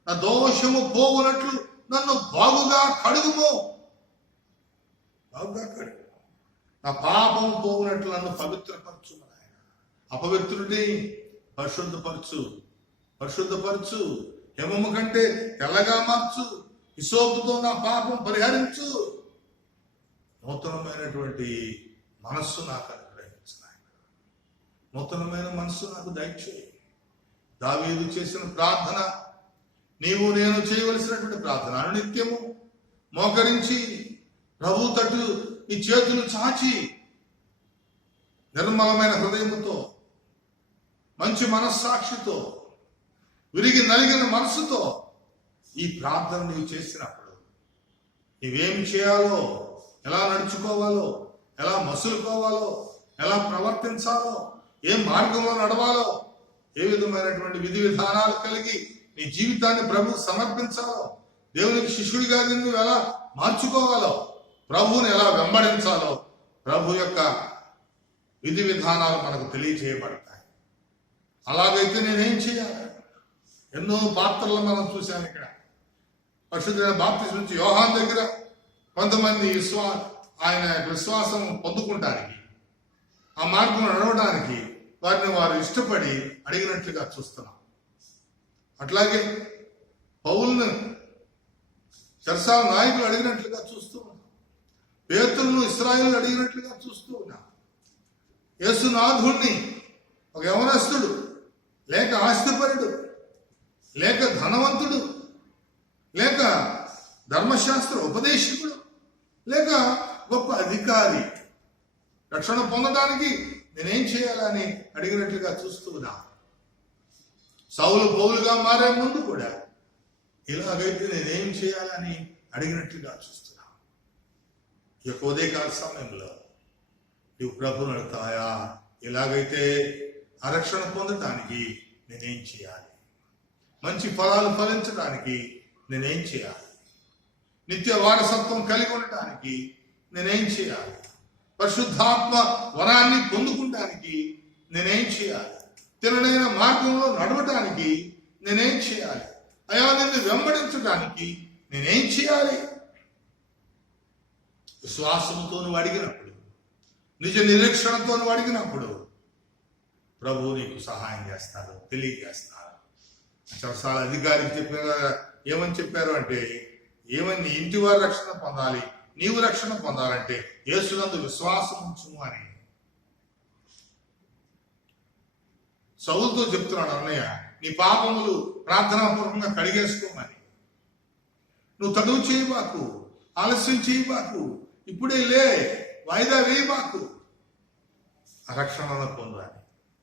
నా దోషము పోవునట్లు నన్ను బాగుగా కడుగుము, నా పాపము పోవునట్లు నన్ను పవిత్రపరచు. ఆయన అపవిత్రుడిని పరిశుద్ధపరచు, హిమము కంటే తెల్లగా మార్చు, హిసోపుతో నా పాపం పరిహరించు. నూతనమైనటువంటి మనస్సు నాకు అనుగ్రహించు నాయన, నూతనమైన మనస్సు నాకు దయచేయి. దావీదు చేసిన ప్రార్థన, నీవు నేను చేయవలసినటువంటి ప్రార్థన, అనునిత్యము మోకరించి ప్రభు తట్టు నీ చేతులు చాచి నిర్మలమైన హృదయముతో, మంచి మనస్సాక్షితో, విరిగి నలిగిన మనసుతో ఈ ప్రార్థన నీవు చేసినప్పుడు నీవేమి చేయాలో, ఎలా నడుచుకోవాలో, ఎలా మసులుకోవాలో, ఎలా ప్రవర్తించాలో, ఏ మార్గంలో నడవాలో, ఏ విధమైనటువంటి విధి విధానాలు కలిగి నీ జీవితాన్ని ప్రభువు సమర్పించాలో, దేవునికి శిష్యుడిగా నువ్వు ఎలా మార్చుకోవాలో, ప్రభువుని ఎలా వెంబడించాలో ప్రభు యొక్క విధి విధానాలు మనకు తెలియచేయబడతాయి. అలాగైతే నేనేం చేయాలి? ఎన్నో పాత్రలు మనం చూశాను ఇక్కడ. పరిశుద్ధ బాప్తిస్మం నుంచి యోహాన్ దగ్గర కొంతమంది ఆయన విశ్వాసం పొందుకుంటానికి, ఆ మార్గంలో నడవడానికి వారిని వారు ఇష్టపడి అడిగినట్లుగా చూస్తున్నాం. అట్లాగే పౌలును చెరసాల నాయకులు అడిగినట్లుగా చూస్తూ ఉన్నాం. పేతురును ఇశ్రాయేలు అడిగినట్లుగా చూస్తూ ఉన్నాం. యేసునాథుణ్ణి ఒక యవనస్తుడు, లేక ఆస్తిపరుడు, లేక ధనవంతుడు, లేక ధర్మశాస్త్ర ఉపదేశకుడు, లేక గొప్ప అధికారి రక్షణ పొందడానికి నేనేం చేయాలని అడిగినట్లుగా చూస్తూ ఉన్నా. సౌలు పౌలుగా మారే ముందు కూడా ఇలాగైతే నేనేం చేయాలని అడిగినట్లుగా చూస్తున్నా. ఈ యొక్క ఉదయకాల సమయంలో నువ్వు ప్రభువును అడుగుతాయా? ఇలాగైతే ఆ రక్షణ పొందడానికి నేనేం చేయాలి? మంచి ఫలాలు ఫలించడానికి నేనేం చేయాలి? నిత్య వారసత్వం కలిగి ఉండటానికి నేనేం చేయాలి? పరిశుద్ధాత్మ వరాన్ని పొందుకుంటానికి నేనేం చేయాలి? తినడైన మార్గంలో నడవటానికి నేనేం చేయాలి? అయా నిన్ను వెంబడించడానికి నేనేం చేయాలి? విశ్వాసంతో నువ్వు అడిగినప్పుడు, నిజ నిరీక్షణతో నువ్వు అడిగినప్పుడు ప్రభువు నీకు సహాయం చేస్తారు, తెలియజేస్తారు. చెరసాల అధికారికి చెప్పారు, ఏమని చెప్పారు అంటే, ఏమని ఇంటి వారి రక్షణ పొందాలి, నీవు రక్షణ పొందాలంటే యేసునందు విశ్వాసం ఉంచుము అని సౌలుతో చెప్తున్నాడు. అన్నయ్య, నీ పాపములు ప్రార్థనాపూర్వకంగా కడిగేసుకోమని. నువ్వు తడువు చేయబాకు, ఆలస్యం చేయబాకు, ఇప్పుడే లే, వాయిదా వేయబాకు, ఆ రక్షణను పొందాలి.